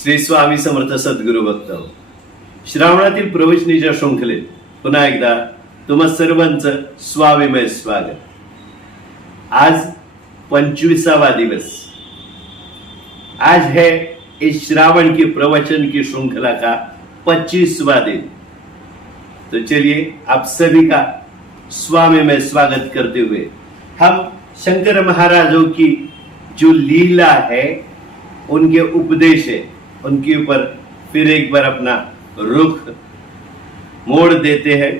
श्री स्वामी समर्थ सद्गुरु भक्त श्रावणातील प्रवचनीच्या शृंखलेत पुन्हा एकदा तुम्हा सर्वांचं स्वामीमय स्वागत. आज 25वां दिवस. आज है इस श्रावण की प्रवचन की श्रृंखला का 25वां दिन. तो चलिए आप सभी का स्वामीमय स्वागत करते हुए हम शंकर महाराजों की जो लीला है, उनके उपदेश है, उनके ऊपर फिर एक बार अपना रुख मोड़ देते हैं.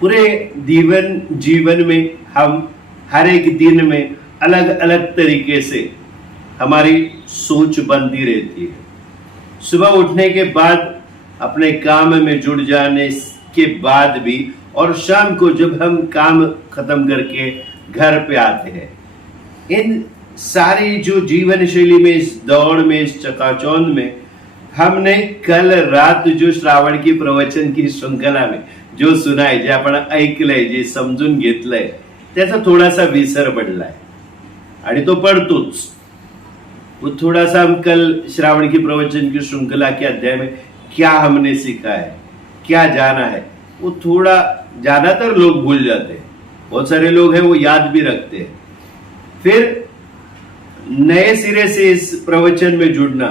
पूरे जीवन में हम हर एक दिन में अलग अलग तरीके से हमारी सोच बनती रहती है. सुबह उठने के बाद अपने काम में जुड़ जाने के बाद भी और शाम को जब हम काम खत्म करके घर पे आते हैं, इन सारी जो जीवन शैली में, इस दौड़ में, इस चकाचौंध में हमने कल रात जो श्रावण की प्रवचन की श्रृंखला में जो सुनाय, जे आपण ऐकलंय, जे समजून घेतलंय, त्याचा थोडासा विसर पडलाय आणि तो पडतोच. वो थोड़ा सा हम कल श्रावण की प्रवचन की श्रृंखला के अध्याय में क्या हमने सीखा है, क्या जाना है, वो थोड़ा ज्यादातर लोग भूल जाते हैं. बहुत सारे लोग हैं वो याद भी रखते हैं. फिर नए सिरे से इस प्रवचन में जुड़ना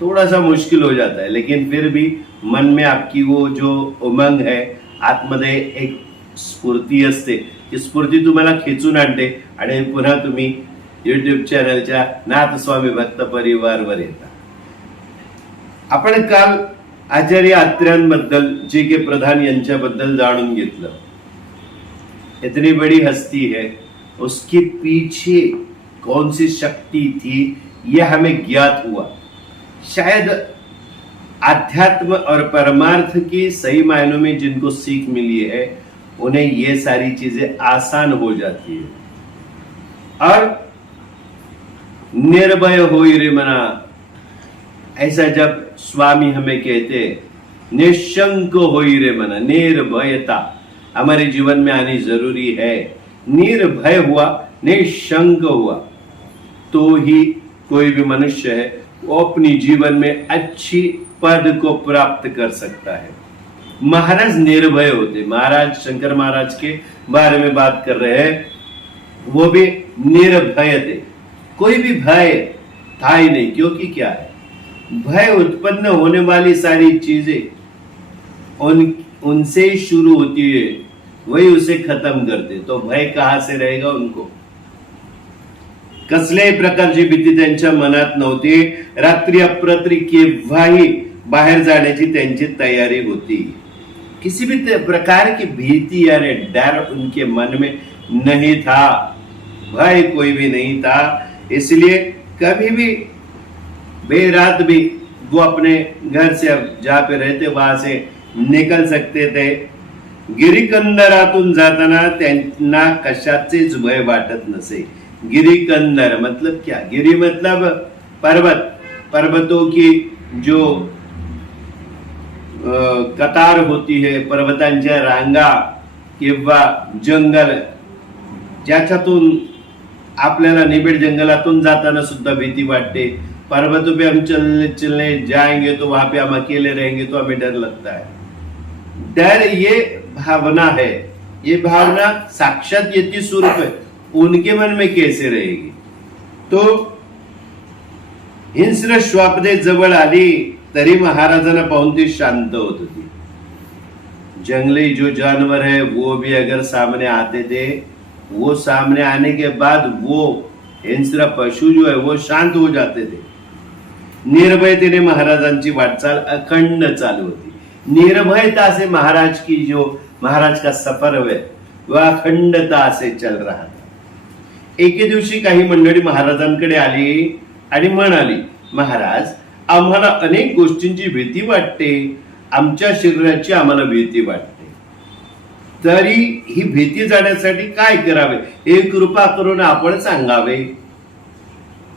थोड़ा सा मुश्किल हो जाता है, लेकिन फिर भी मन में आपकी वो जो उमंग है, आतमध्ये एक स्फूर्ती असते, ती स्फूर्ती तुम्हाला खेचून आणते आणि पुन्हा तुम्ही YouTube चॅनलच्या नाथ स्वामी भक्त परिवारवर येता. आपण काल आचार्य आत्र्यांबद्दल, जे के प्रधान यांच्याबद्दल जाणून घेतलं. इतनी बड़ी हस्ती है, उसके पीछे कौन सी शक्ति थी, यह हमें ज्ञात हुआ. शायद आध्यात्म और परमार्थ की सही मायनों में जिनको सीख मिली है, उन्हें ये सारी चीजें आसान हो जाती है. और निर्भय होई रे मना, ऐसा जब स्वामी हमें कहते, निशंक होई रे मना, निर्भयता हमारे जीवन में आनी जरूरी है. निर्भय हुआ, निशंक हुआ, तो ही कोई भी मनुष्य है वो अपनी जीवन में अच्छी पद को प्राप्त कर सकता है. महाराज निर्भय होते. महाराज शंकर महाराज के बारे में बात कर रहे हैं. वो भी निर्भय थे. कोई भी भय था ही नहीं, क्योंकि क्या है, भय उत्पन्न होने वाली सारी चीजें उनसे ही शुरू होती है, वही उसे खत्म करते. तो भय कहां से रहेगा उनको. कसल्याही प्रकारची भीती त्यांच्या मनात नव्हती. रात्री अपरात्री केव्हाही बाहेर जाण्याची त्यांची तयारी होती. किसी भी प्रकार की भीति या डर उनके मन में नहीं था. भय कोई भी नहीं था. इसलिए कभी भी बेरात भी वो अपने घर से, जहाँ पे रहते वहां से निकल सकते थे. गिरिकंदरातून जाताना त्यांना कशाचेच भय वाटत नसे. गिरिकंदर मतलब क्या? गिरी मतलब पर्वत. पर्वतों की जो कतार होती है, पर्वतांच्या रांगा किंवा जंगल, ज्याच्यातून आपल्याला निबिड जंगलातून जाताना सुद्धा भीती वाटते. पर्वतों पे हम चलने जाएंगे तो वहां पे हम अकेले रहेंगे तो हमें डर लगता है. डर ये भावना है. ये भावना साक्षात यति स्वरूप है, उनके मन में कैसे रहेगी. तो हिंस्र श्वापदे जवळ आली तरी महाराजांना पाहून ती शांत होत होती. जंगली जो जानवर है वो भी अगर सामने आते थे, वो सामने आने के बाद वो हिंस्र पशु जो है वो शांत हो जाते थे. निर्भयतेने महाराजांची वाटचाल अखंड चालू होती. निर्भयता से महाराज की जो महाराज का सफर है वह अखंडता से चल रहा था. एके दिवशी काही मंडळी महाराजांकडे आली आणि म्हणाली, महाराज, आम्हाला अनेक गोष्टींची भीती वाटते. आमच्या शरीराची आम्हाला भीती वाटते. तरी ही भीती जाण्यासाठी काय करावे, हे कृपा करून आपण सांगावे.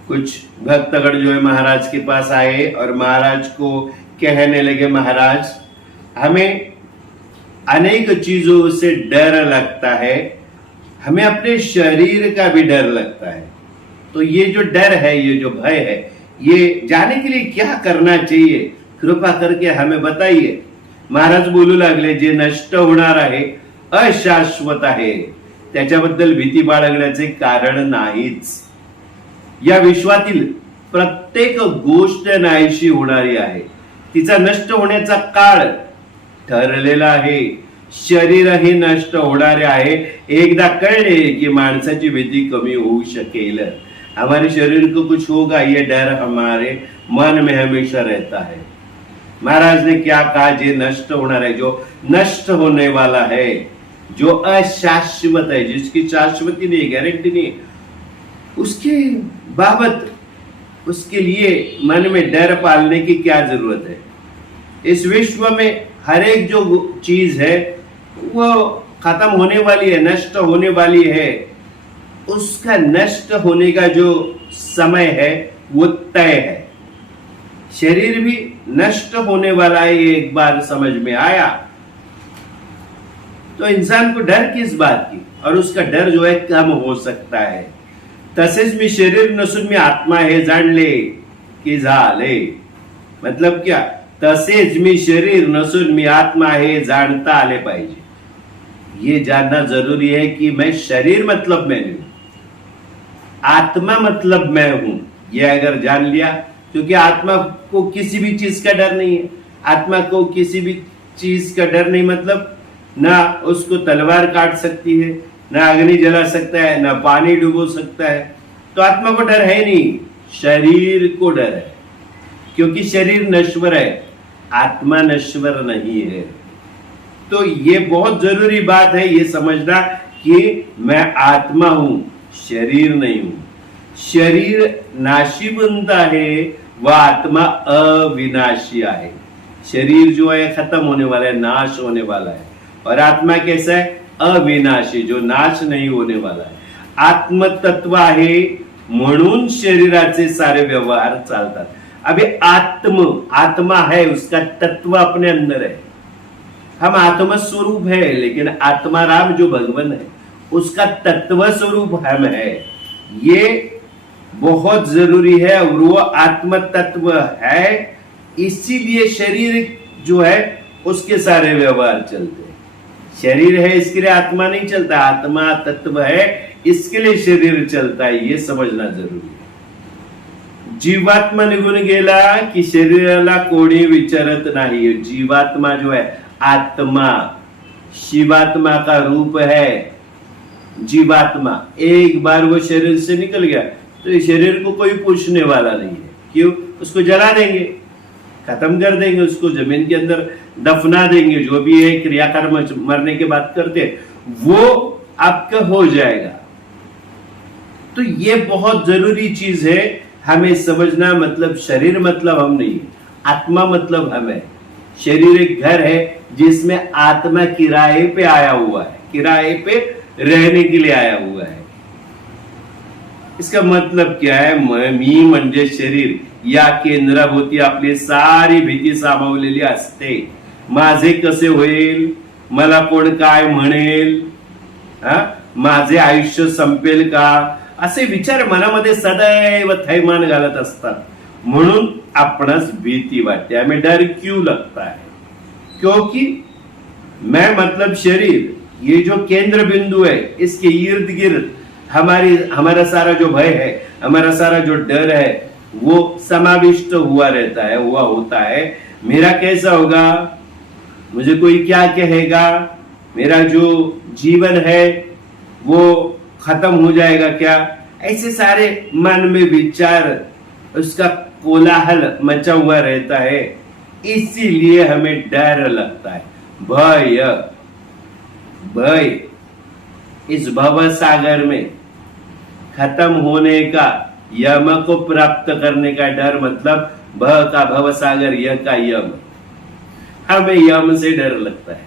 कुछ भक्तगण जो है महाराज के पास आए और महाराज को कहने लगे, महाराज, हमें अनेक चीजों से डर लगता है, हमें अपने शरीर का भी डर लगता है. तो ये जो डर है, ये जो भय है, ये जाने के लिए क्या करना चाहिए, कृपा करके हमें बताइए. महाराज बोलू लागले, जे नष्ट होणार आहे, अशाश्वत आहे, त्याच्याबद्दल भीती बाळगण्याचे कारण नाहीच. या विश्वातील प्रत्येक गोष्ट नाहीशी होणारी आहे. तिचा नष्ट होण्याचा काळ ठरलेला आहे. शरीर हे नष्ट होणारे आहे. एकदा कळले की माणसाची भीती कमी होऊ शकेल. हमारे शरीर को कुछ होगा ये डर हमारे मन में हमेशा रहता है. महाराज ने क्या कहा, जे नष्ट होना है, जो नष्ट होने वाला है, जो अशाश्वत है, जिसकी शाश्वती नहीं, गारंटी नहीं, उसके बाबत उसके लिए मन में डर पालने की क्या जरूरत है. इस विश्व में हर एक जो चीज है वो खत्म होने वाली है, नष्ट होने वाली है. उसका नष्ट होने का जो समय है वो तय है. शरीर भी नष्ट होने वाला है, ये एक बार समझ में आया तो इंसान को डर किस बात की, और उसका डर जो है कम हो सकता है. तसेच मी शरीर नसून मी आत्मा हे जाणले की झाले. मतलब क्या, तसेच मी शरीर नसून मी आत्मा हे जानता आले पाहिजे. ये जानना जरूरी है कि मैं शरीर मतलब मैं नहीं, आत्मा मतलब मैं हूं. ये अगर जान लिया, क्योंकि आत्मा को किसी भी चीज का डर नहीं है. आत्मा को किसी भी चीज का डर नहीं, मतलब ना उसको तलवार काट सकती है, ना अग्नि जला सकता है, ना पानी डुबो सकता है. तो आत्मा को डर है नहीं, शरीर को डर है, क्योंकि शरीर नश्वर है, आत्मा नश्वर नहीं है. तो ये बहुत जरूरी बात है ये समझना कि मैं आत्मा हूं, शरीर नहीं हूं. शरीर नाशीवंत आहे व आत्मा अविनाशी आहे. शरीर जो है खत्म होने वाला है, नाश होने वाला है, और आत्मा कैसा है, अविनाशी, जो नाश नहीं होने वाला है. आत्मतत्व आहे म्हणून शरीराचे सारे व्यवहार चालतात. अभी आत्मा है, उसका तत्व अपने अंदर है. हम आत्म स्वरूप है, लेकिन आत्मा राम जो भगवान है उसका तत्व स्वरूप हम है. ये बहुत जरूरी है, और वो आत्म तत्व है, इसीलिए शरीर जो है उसके सारे व्यवहार चलते हैं. शरीर है इसके लिए आत्मा नहीं चलता, आत्मा तत्व है इसके लिए शरीर चलता है. ये समझना जरूरी है. जीवात्मा निघून गेला की शरीराला कोणी विचारत नाही. जीवात्मा जो है आत्मा, शिवात्मा का रूप है. जीवात्मा एक बार वो शरीर से निकल गया तो ये शरीर को कोई पूछने वाला नहीं है. क्यों, उसको जला देंगे, खत्म कर देंगे, उसको जमीन के अंदर दफना देंगे. जो भी है क्रियाकर्म मरने के बाद करते वो आपका हो जाएगा. तो ये बहुत जरूरी चीज है हमें समझना. मतलब शरीर मतलब हम नहीं, आत्मा मतलब हम है. शरीर एक घर है जिसमें आत्मा किराए पे आया हुआ है, किराए पे रहने के लिए आया हुआ है. इसका मतलब क्या है, मी म्हणजे शरीर या केंद्राभोवती आपली सारी भीती सामावलेली असते. माझे कसे होईल, मला कोण काय म्हणेल, माझे आयुष्य संपेल का, असे विचार मनामध्ये सदैव थैमान घालत असतात. म्हणून आपणास भीती वाटते, हमें डर क्यों लगता है, क्योंकि मैं मतलब शरीर, ये जो केंद्र बिंदु है, इसके इर्द गिर्द हमारा सारा जो भय है, हमारा सारा जो डर है वो समाविष्ट हुआ रहता है, हुआ होता है. मेरा कैसा होगा, मुझे कोई क्या कहेगा, मेरा जो जीवन है वो खत्म हो जाएगा क्या, ऐसे सारे मन में विचार, उसका कोलाहल मचा हुआ रहता है. इसीलिए हमें डर लगता है. भय इस भव सागर में खत्म होने का, यम को प्राप्त करने का डर. मतलब भ का भव सागर, य का यम, हमें यम से डर लगता है.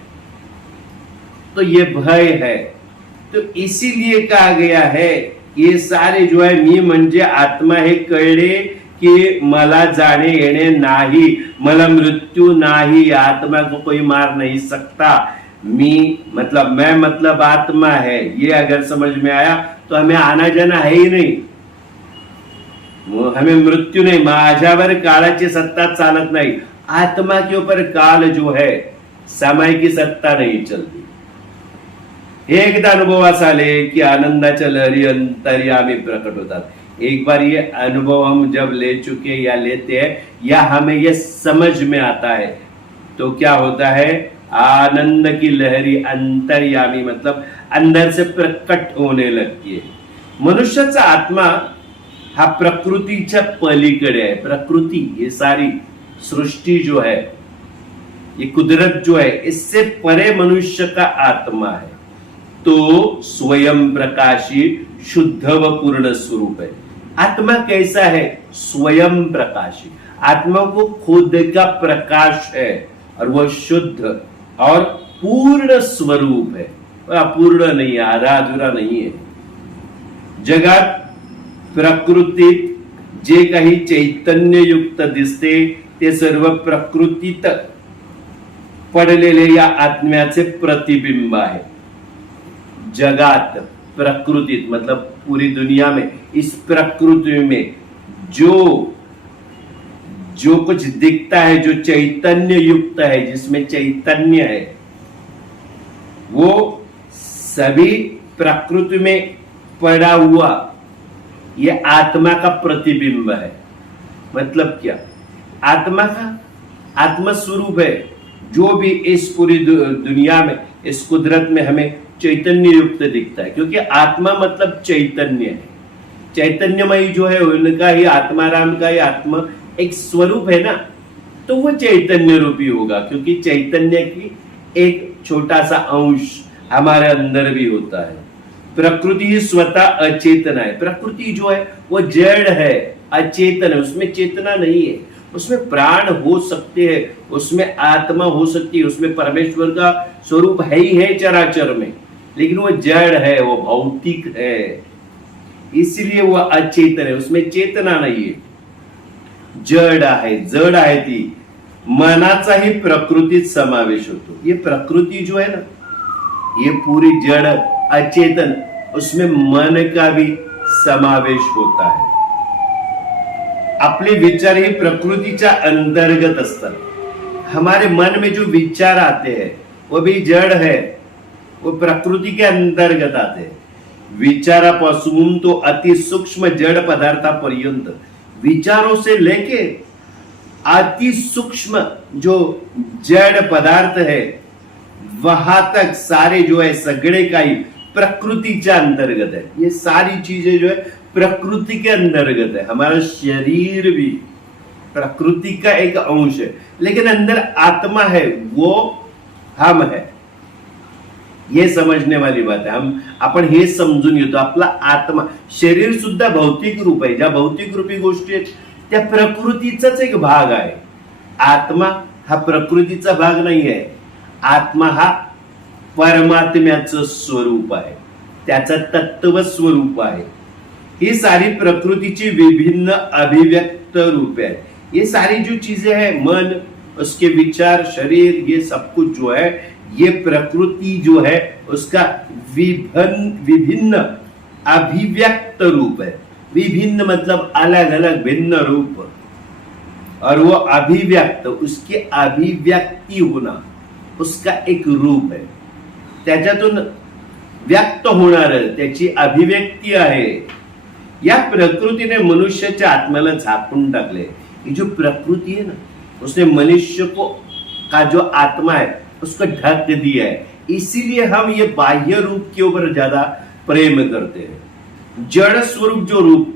तो ये भय है. तो इसीलिए कहा गया है ये सारे जो है, मी म्हणजे आत्मा हे कळले की मला जाने येणे नाही, मला मृत्यू नाही, आत्मा को कोई मार नहीं सकता. मी मतलब मैं मतलब आत्मा है, ये अगर समझ में आया तो हमें आना जाना है ही नहीं. हमें मृत्यु नहीं, माझ्यावर काळाची सत्ता चालत नाही, आत्मा के ऊपर काल जो है समय की सत्ता नहीं चलती। एकदा अनुभवास आले की आनंदाच्या लहरी अंतर्यामी प्रकट होतात। एक बार ये अनुभव हम जब ले चुके या लेते हैं या हमें ये समझ में आता है तो क्या होता है, आनंद की लहरी अंतर्यामी मतलब अंदर से प्रकट होने लगती है। मनुष्याचा आत्मा हा प्रकृतीच्या पलीकडे आहे। प्रकृती ये सारी सृष्टि जो है, ये कुदरत जो है, इससे परे मनुष्य का आत्मा है। तो स्वयं प्रकाशी शुद्ध व पूर्ण स्वरूप है। आत्मा कैसा है, स्वयं प्रकाशी, आत्मा को खुद का प्रकाश है और वह शुद्ध और पूर्ण स्वरूप है, अपूर्ण नहीं है, आधा अधूरा नहीं है। जगात प्रकृतीत जे काही चैतन्ययुक्त दिसते ते सर्व प्रकृतीत पडलेले या आत्म्याचे प्रतिबिंब आहे। जगात प्रकृतीत मतलब पूरी दुनिया में, इस प्रकृति में जो कुछ दिखता है, जो चैतन्य युक्त है, जिसमें चैतन्य है, वो सभी प्रकृति में पड़ा हुआ ये आत्मा का प्रतिबिंब है। मतलब क्या, आत्मा का आत्मस्वरूप है। जो भी इस पूरी दुनिया में, इस कुदरत में हमें चैतन्य युक्त दिखता है, क्योंकि आत्मा मतलब चैतन्य है। चैतन्यमयी जो है उनका ही, आत्माराम का ही आत्मा एक स्वरूप है ना, तो वो चैतन्य रूपी होगा, क्योंकि चैतन्य की एक छोटा सा अंश हमारे अंदर भी होता है। प्रकृति ही स्वतः अचेतन है। प्रकृति जो है वो जड़ है, अचेतन है, उसमें चेतना नहीं है। उसमें प्राण हो सकते हैं, उसमें आत्मा हो सकती है, उसमें परमेश्वर का स्वरूप है ही है चराचर में, लेकिन वो जड़ है, वो भौतिक है, इसलिए वो अचेतन है, उसमें चेतना नहीं है, जड़ आहे ती। मनाचाही प्रकृतीत समावेश होतो। ये प्रकृति जो है ना, ये पूरी जड़ अचेतन, उसमें मन का भी समावेश होता है। आपले विचार ही प्रकृतीच्या अंतर्गत असतात। हमारे मन में जो विचार आते हैं वो भी जड़ है, वो प्रकृति के अंतर्गत आते हैं। विचारापासून तो अति सूक्ष्म जड़ पदार्थापर्यंत, विचारों से लेके अति सूक्ष्म जो जड़ पदार्थ है वहां तक सारे जो है सगळे काही प्रकृतीच्या अंतर्गत है। ये सारी चीजें जो है प्रकृति के अंतर्गत है। हमारा शरीर भी प्रकृति का एक अंश है, लेकिन अंदर आत्मा है, वो हम है। ये समझने वाली बात है। आपण हे समजून घेतो, आपला आत्मा, शरीर सुद्धा भौतिक रूप आहे। ज्या भौतिक रूपी गोष्टी आहेत त्या प्रकृतीचाच एक भाग आहे। आत्मा हा प्रकृतीचा भाग नाही आहे। आत्मा हा परमात्म्याचं स्वरूप आहे, त्याचं तत्व स्वरूप आहे। ही सारी प्रकृतीची विभिन्न अभिव्यक्त रूप है। ये सारी जो चीजें हैं, मन, उसके विचार, शरीर, ये सब कुछ जो है, ये प्रकृति जो है उसका विभिन्न अभिव्यक्त रूप है। विभिन्न मतलब अलग अलग भिन्न रूप, और वो अभिव्यक्त, उसकी अभिव्यक्ति होना, उसका एक रूप है। त्याच्यातून व्यक्त होणार त्याची अभिव्यक्ती आहे। या प्रकृति ने मनुष्याच्या आत्म्याला झाकून टाकले। ये जो प्रकृति है ना, उसने मनुष्य को का जो आत्मा है उसको ढक दिया है। इसीलिए हम ये बाह्य रूप के ऊपर ज्यादा प्रेम करते हैं। जड़ स्वरूप जो रूप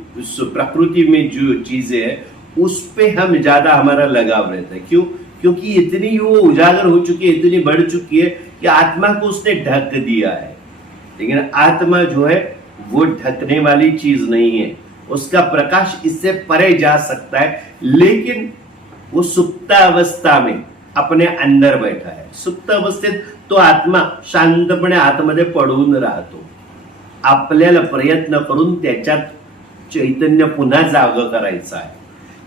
प्रकृति में जो चीजें है उस पे हम ज्यादा हमारा लगाव रहता है। क्यों? क्योंकि इतनी वो उजागर हो चुकी है, इतनी बढ़ चुकी है कि आत्मा को उसने ढक दिया है। लेकिन आत्मा जो है वो ढकने वाली चीज नहीं है, उसका प्रकाश इससे परे जा सकता है, लेकिन वो सुप्तावस्था में अपने अंदर बैठा है। सुप्त अवस्थेत तो आत्मा शांतपणे आतमध्ये पडून राहतो। आपल्याला प्रयत्न करून त्याच्यात चैतन्य पुन्हा जाग करायचं आहे।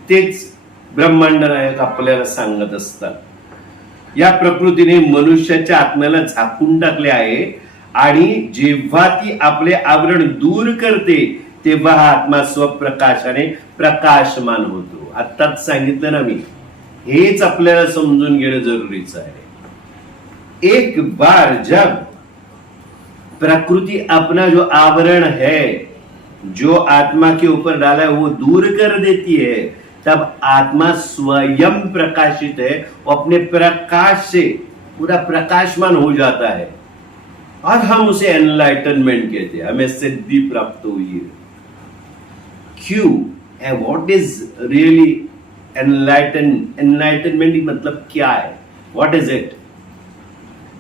तेच ब्रह्मांड नायक आपल्याला सांगत असतात। या प्रकृतीने मनुष्याच्या आत्म्याला झाकून टाकले आहे, आणि जेव्हा ती आपले आवरण दूर करते तेव्हा हा आत्मा स्वप्रकाशाने प्रकाशमान होतो. आत्ताच सांगितलं ना मी, हेच आपल्याला समजून घेणं जरुरीचं आहे. एक बार जब प्रकृति अपना जो आवरण है, जो आत्मा के ऊपर डाला है, वो दूर कर देती है, तब आत्मा स्वयं प्रकाशित है, वो अपने प्रकाश से पूरा प्रकाशमान हो जाता है और हम उसे एनलाइटनमेंट कहते हैं. हमें सिद्धि प्राप्त हुई है. क्यों? End what is really enlightenment मतलब क्या आहे? What is it?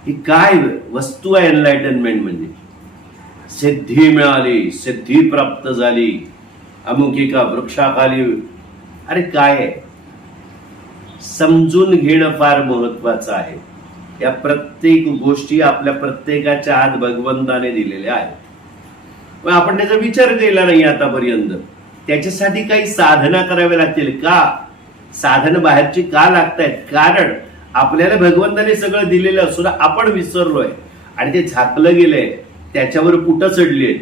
ही काय वस्तू आहे एनलाइटनमेंट म्हणजे? सिद्धी मिळाली, सिद्धी प्राप्त झाली, अमुक एका वृक्षाखाली. अरे काय आहे? समजून घेणं फार महत्वाचं आहे. या प्रत्येक गोष्टी आपल्या प्रत्येकाच्या आत भगवंताने दिलेल्या आहेत, पण आपण त्याचा विचार केला नाही आतापर्यंत. त्याच्यासाठी काही साधना कराव्या लागतील का? साधन बाहेरची का लागतायत? कारण आपल्याला भगवंताने सगळं दिलेलं असून आपण विसरलोय आणि ते झाकलं गेलंय, त्याच्यावर पुटं चढली आहेत.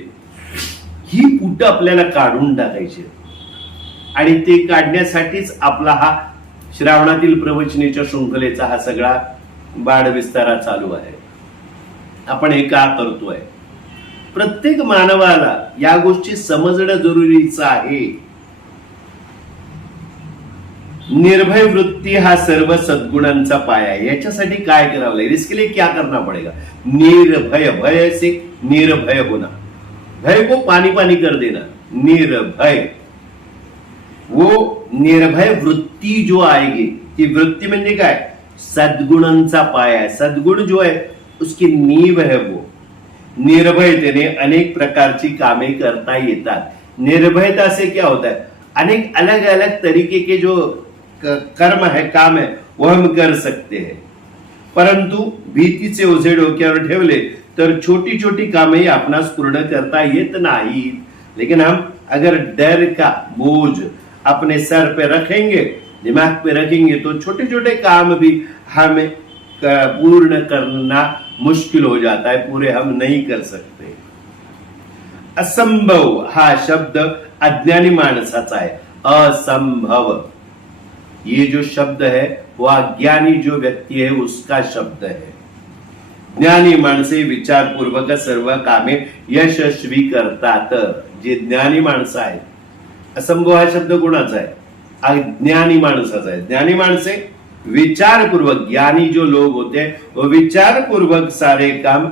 ही पुटं आपल्याला काढून टाकायची आणि ते काढण्यासाठीच आपला हा श्रावणातील प्रवचनेच्या शृंखलेचा हा सगळा बाढविस्तारा चालू आहे. आपण हे का करतोय? प्रत्येक मानवाला या गोष्टी समजणं जरुरीचं आहे. निर्भय वृत्ती हा सर्व सद्गुणांचा पाया आहे. याच्यासाठी काय करावं लागेल? इसके लिए क्या करना पड़ेगा? निर्भय, भय से निर्भय होना, भय को पानी पानी कर देना, निर्भय. वो निर्भय वृत्ती जो आएगी, ती वृत्ती म्हणजे काय? सद्गुणांचा पाया आहे. सद्गुण जो आहे उसकी नींव है. वो निर्भयतेने अनेक प्रकारची कामे करता येतात. निर्भयता से क्या होता है? अनेक अलग अलग तरीके के जो कर्म है, काम है, वो हम कर सकते हैं. परंतु भीतीचे ओझे डोक्यावर ठेवले तर छोटी छोटी कामेही आपणास पूर्ण करता येत नाहीत. लेकिन हम अगर डर का बोझ अपने सर पे रखेंगे, दिमाग पे रखेंगे, तो छोटे छोटे काम भी हमें पूर्ण करना मुश्किल हो जाता है, पूरे हम नहीं कर सकते. असंभव हा शब्द अज्ञानी माणसाचा आहे. असंभव ये जो शब्द है वो अज्ञानी जो व्यक्ती है उसका शब्द है. ज्ञानी माणसे विचारपूर्वक सर्व कामे यशस्वी करतात. जे ज्ञानी माणसं आहेत. असंभव हा शब्द कोणाचा आहे? अज्ञानी माणसाचा आहे. ज्ञानी माणसे विचारपूर्वक, ज्ञानी जो लोग होते हैं वो विचारपूर्वक सारे काम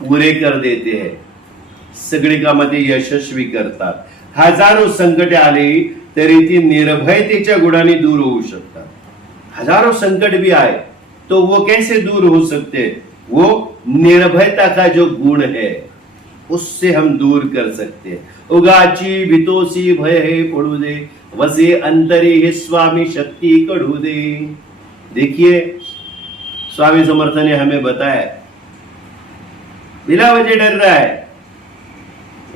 पूरे कर देते हैं, सगळी कामं ते यशस्वी करतात. हजारो संकटे आली तरी ती निर्भयतेच्या गुणाने दूर होऊ शकतात. हजारों संकट भी आए तो वो कैसे दूर हो सकते? वो निर्भयता का जो गुण है उससे हम दूर कर सकते हैं. उगाची भीतोसी भय हे पडू दे, वसे अंतरे हे स्वामी शक्ति कढू दे. देखिए, स्वामी समर्थ ने हमें बताया, बिना वजह डर रहा है,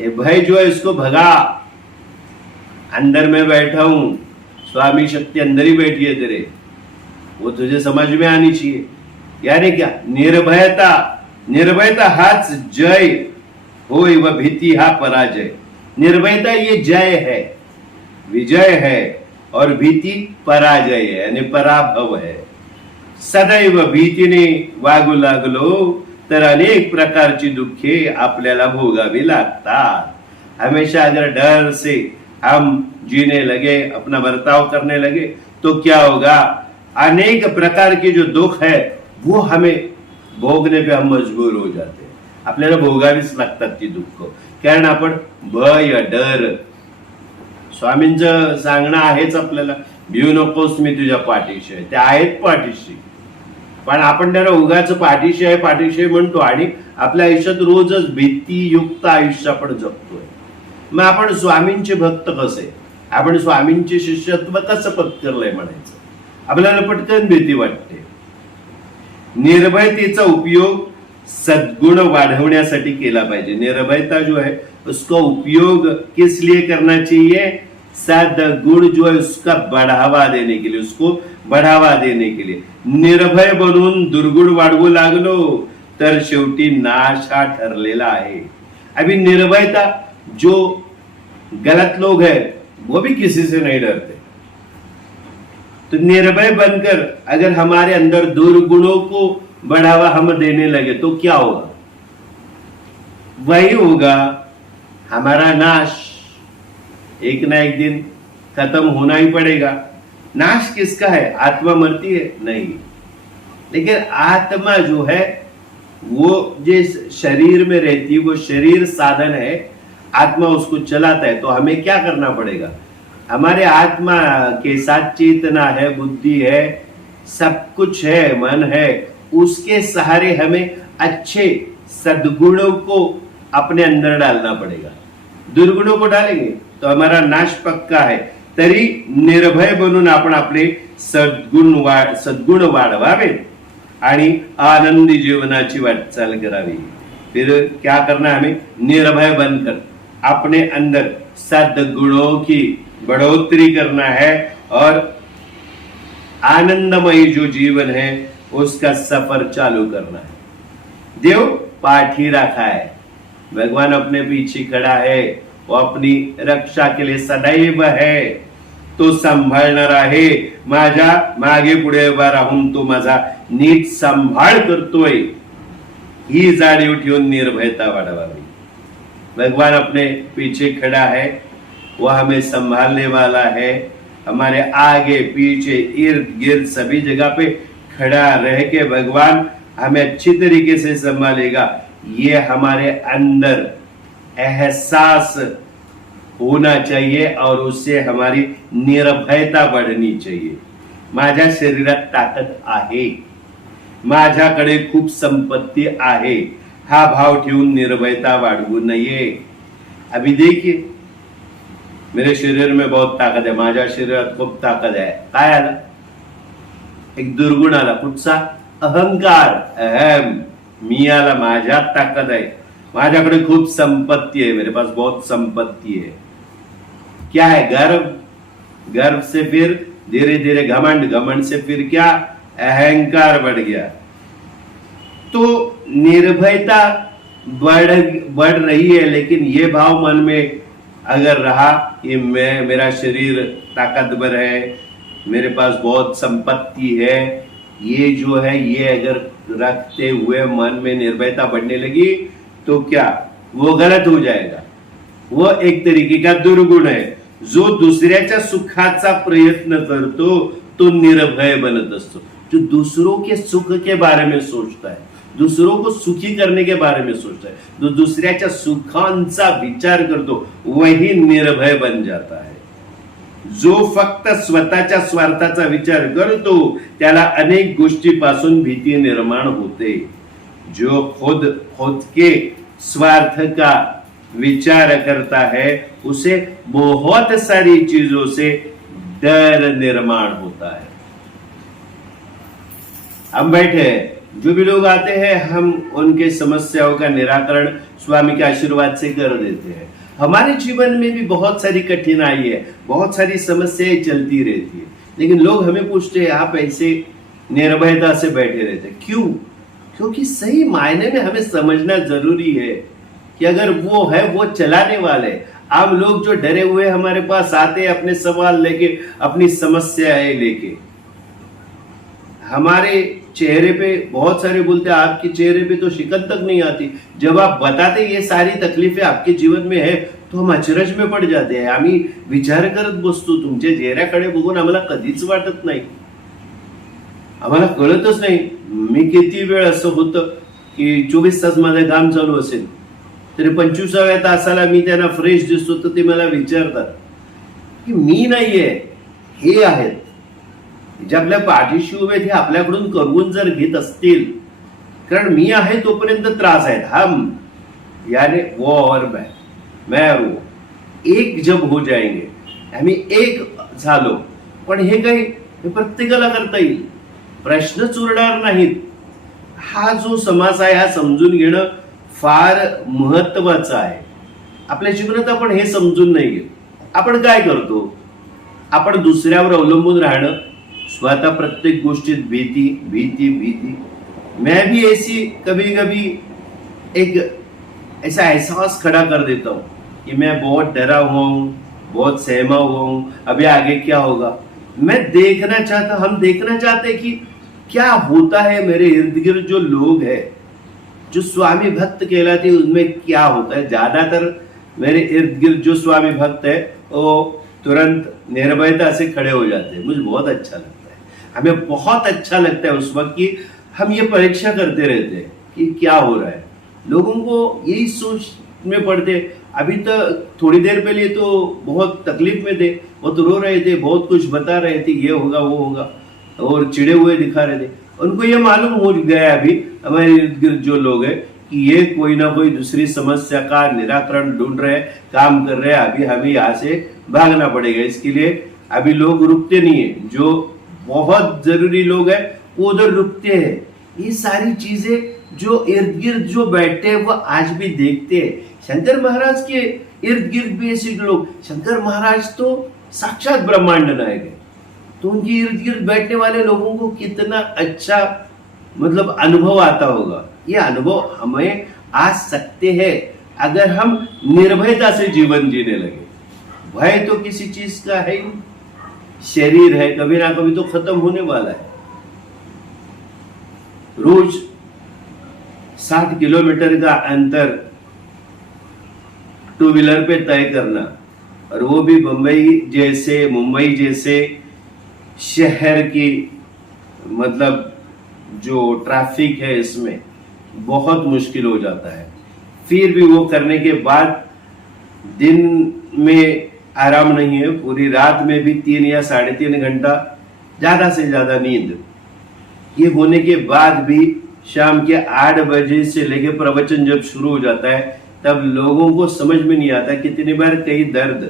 ये भय जो है इसको भगा. अंदर में बैठा हूं, स्वामी शक्ति अंदर ही बैठी है तेरे, वो तुझे समझ में आनी चाहिए. यानी क्या? निर्भयता. निर्भयता हाच जय होय व भीती हा पराजय. निर्भयता ये जय है, विजय है, और भीती पराजय है, यानी पराभव है. सदैव भीतीने वागू लागलो तर अनेक प्रकारची दुःखे आपल्याला भोगावी लागतात. हमेशा अगर डर से हम जीने लगे, अपना बर्ताव करने लगे, तो क्या होगा? अनेक प्रकार के जो दुख है वो हमें भोगने पे हम मजबूर हो जाते हैं. आपल्याला भोगावीच लागतात ती दुःख, कारण आपण भय, डर. स्वामींचं सांगणं आहेच आपल्याला, भिऊ नकोस, मी तुझ्या पाठीशी आहे. ते आहेत पाठीशी, पण आपण त्याला उगाच पाठीशी आहे पाठीशी म्हणतो आणि आपल्या आयुष्यात रोजच भीतीयुक्त आयुष्य आपण जगतोय. मग आपण स्वामींचे भक्त कसे, आपण स्वामींचे शिष्यत्व कसं पत्करलंय म्हणायचं? आपल्याला पटकन भीती वाटते. निर्भयतेचा उपयोग सद्गुण वाढवण्यासाठी केला पाहिजे. निर्भयता जो है उसका उपयोग किस लिए करना चाहिए? सद्गुण जो है उसका बढ़ावा देने के लिए, उसको बढ़ावा देने के लिए. निर्भय बनून दुर्गुण वाढवू लागलो तर शेवटी नाश हा ठरलेला आहे. अभी निर्भयता जो गलत लोग हैं वो भी किसी से नहीं डरते। तो निर्भय बनकर अगर हमारे अंदर दुर्गुणों को बढ़ावा हम देने लगे तो क्या होगा? वही होगा हमारा नाश। एक ना एक दिन खत्म होना ही पड़ेगा। नाश किसका है? आत्मा मरती है? नहीं, लेकिन आत्मा जो है वो जिस शरीर में रहती है वो शरीर साधन है, आत्मा उसको चलाता है। तो हमें क्या करना पड़ेगा? हमारे आत्मा के साथ चेतना है, बुद्धि है, सब कुछ है, मन है, उसके सहारे हमें अच्छे सद्गुणों को अपने अंदर डालना पड़ेगा। दुर्गुणों को डालेंगे तो हमारा नाश पक्का है। तरी निर्भय बनून आपण आपले सद्गुण वाढवावे आणि आनंदी जीवनाची वाटचाल करावी। फिर क्या करना है? हमें निर्भय बनकर अपने अंदर सद्गुणों की बढ़ोतरी करना है और आनंदमयी जो जीवन है उसका सफर चालू करना है। देव पाठी रखा है, भगवान अपने पीछे खड़ा है, वो अपनी रक्षा के लिए सदैव है। तो सांभाळणार आहे, माझ्या मागे पुढे उभा राहून तो माझा नीट सांभाळ करतोय, ही जाणीव ठेवून निर्भयता वाढवावी। भगवान अपने पीछे खड़ा है, वह हमें संभालने वाला है, हमारे आगे पीछे इर्द गिर्द सभी जगह पे खड़ा रह के भगवान हमें अच्छी तरीके से संभालेगा। ये हमारे अंदर एहसास होना चाहिए और उससे हमारी निर्भयता बढ़नी चाहिए। माझ्या शरीरात ताकद आहे, माझ्याकडे खूप संपत्ती आहे, हा भाव ठेवून निर्भयता वाढवू नये। अभी देखिए मेरे शरीर में बहुत ताकत है, माझ्या शरीरात खूप ताकद आहे, काय आला? एक दुर्गुण आला, कुठचा? अहंकार, अहम, मी आला, माझ्यात ताकद आहे, माझ्याकडे खूप संपत्ती है, मेरे पास बहुत संपत्ति है। क्या है? गर्व, गर्व से फिर धीरे धीरे घमंड, घमंड से फिर क्या? अहंकार बढ़ गया। तो निर्भयता बढ़ रही है, लेकिन ये भाव मन में अगर रहा कि मेरा शरीर ताकतवर है, मेरे पास बहुत संपत्ति है, ये जो है ये अगर रखते हुए मन में निर्भयता बढ़ने लगी तो क्या? वो गलत हो जाएगा। वो एक तरीके का दुर्गुण है। जो दुसऱ्याच्या सुखाचा प्रयत्न करतो तो निर्भय बनत असतो। जो दूसरों के सुख के बारे में सोचता है, दूसरों को सुखी करने के बारे में सोचता है, जो दूसऱ्याच्या सुखांचा विचार करतो वही निर्भय बन जाता है। जो फक्त स्वतःच्या स्वार्थाचा विचार करतो त्याला अनेक गोष्टीपासून भीती निर्माण होते। जो खुद के स्वार्थ का विचार करता है उसे बहुत सारी चीजों से डर निर्माण होता है। हम बैठे हैं, जो भी लोग आते हैं हम उनके समस्याओं का निराकरण स्वामी के आशीर्वाद से कर देते हैं। हमारे जीवन में भी बहुत सारी कठिनाई है, बहुत सारी समस्याएं चलती रहती है, लेकिन लोग हमें पूछते हैं आप ऐसे निर्भयता से बैठे रहते, क्यों? क्योंकि सही मायने में हमें समझना जरूरी है कि अगर वो है वो चलाने वाले। आप लोग जो डरे हुए हमारे पास आते हैं अपने सवाल लेके, अपनी समस्याएं लेके, हमारे चेहरे पे बहुत सारे बोलते हैं आपके चेहरे पे तो शिकन तक नहीं आती। जब आप बताते ये सारी तकलीफें आपके जीवन में है तो हम अचरज में पड़ जाते हैं। आम्ही विचार करत बसतो, तुमच्या चेहऱ्याकडे बघून आम्हाला कधीच वाटत नाही, आम्हाला कळतच नाही। मी किती वेळ असं होतं की 24 तास माझं काम चालू असेल तरी 25व्या तासाला मी त्यांना फ्रेश दिसतो तर ते मला विचारतात की मी नाहीये, हे आहेत जे आपल्या पाठीशी उभे, हे आपल्याकडून करून जर घेत असतील, कारण मी आहे तोपर्यंत त्रास आहेत। हम यानी वो और मैं और वो एक जब हो जाएंगे, आम्ही एक झालो, पण हे काही प्रत्येकाला करता येईल, प्रश्नच उरणार नाहीत। हा जो समाज आहे हा समजून घेणं फार महत्वाचं आहे। आपल्या जीवनात आपण हे समजून नाही घेत। आपण काय करतो? आपण दुसऱ्यावर अवलंबून राहणं, स्वतः प्रत्येक गोष्टीत भीती भीती भीती। मैं भी ऐसी कभी कभी एक ऐसा एहसास खड़ा कर देता हूं कि मैं बहुत डरा हुआ हूँ, बहुत सहमा हुआ हूँ, अभी आगे क्या होगा। हम देखना चाहते हैं कि क्या होता है मेरे इर्द गिर्द जो लोग हैं, जो स्वामी भक्त कहलाते हैं, उनमें क्या होता है। ज्यादातर मेरे इर्द गिर्द जो स्वामी भक्त है वो तुरंत निर्भयता से खड़े हो जाते हैं। मुझे बहुत अच्छा लगता है, हमें बहुत अच्छा लगता है उस वक्त की हम ये परीक्षा करते रहते हैं कि क्या हो रहा है। लोगों को यही सोच में पड़ते, अभी तक थोड़ी देर पहले तो बहुत तकलीफ में थे, बहुत रो रहे थे, बहुत कुछ बता रहे थे, ये होगा वो होगा, और चिड़े हुए दिखा रहे थे। उनको ये मालूम हो गया अभी हमारे इर्द गिर्द जो लोग हैं कि ये कोई ना कोई दूसरी समस्या का निराकरण ढूंढ रहे, काम कर रहे हैं। अभी हमें यहाँ से भागना पड़ेगा, इसके लिए अभी लोग रुकते नहीं है। जो बहुत जरूरी लोग हैं वो उधर रुकते हैं। ये सारी चीजें जो इर्द गिर्द जो बैठते हैं वो आज भी देखते हैं। शंकर महाराज के इर्द गिर्द भी ऐसे लोग, शंकर महाराज तो साक्षात ब्रह्मांड नायक है, तो उनके इर्द गिर्द बैठने वाले लोगों को कितना अच्छा मतलब अनुभव आता होगा। ये अनुभव हमें आ सकते हैं अगर हम निर्भयता से जीवन जीने लगे। भय तो किसी चीज का है ही, शरीर है, कभी ना कभी तो खत्म होने वाला है। रोज 60 किलोमीटर का अंतर टू व्हीलर पे तय करना, और वो भी मुंबई जैसे शहर की मतलब जो ट्रैफिक है इसमें बहुत मुश्किल हो जाता है। फिर भी वो करने के बाद दिन में आराम नहीं है, पूरी रात में भी 3 या 3.5 घंटा ज्यादा से ज्यादा नींद। ये होने के बाद भी शाम के 8 बजे से लेके प्रवचन जब शुरू हो जाता है तब लोगों को समझ में नहीं आता कितनी बार कई दर्द,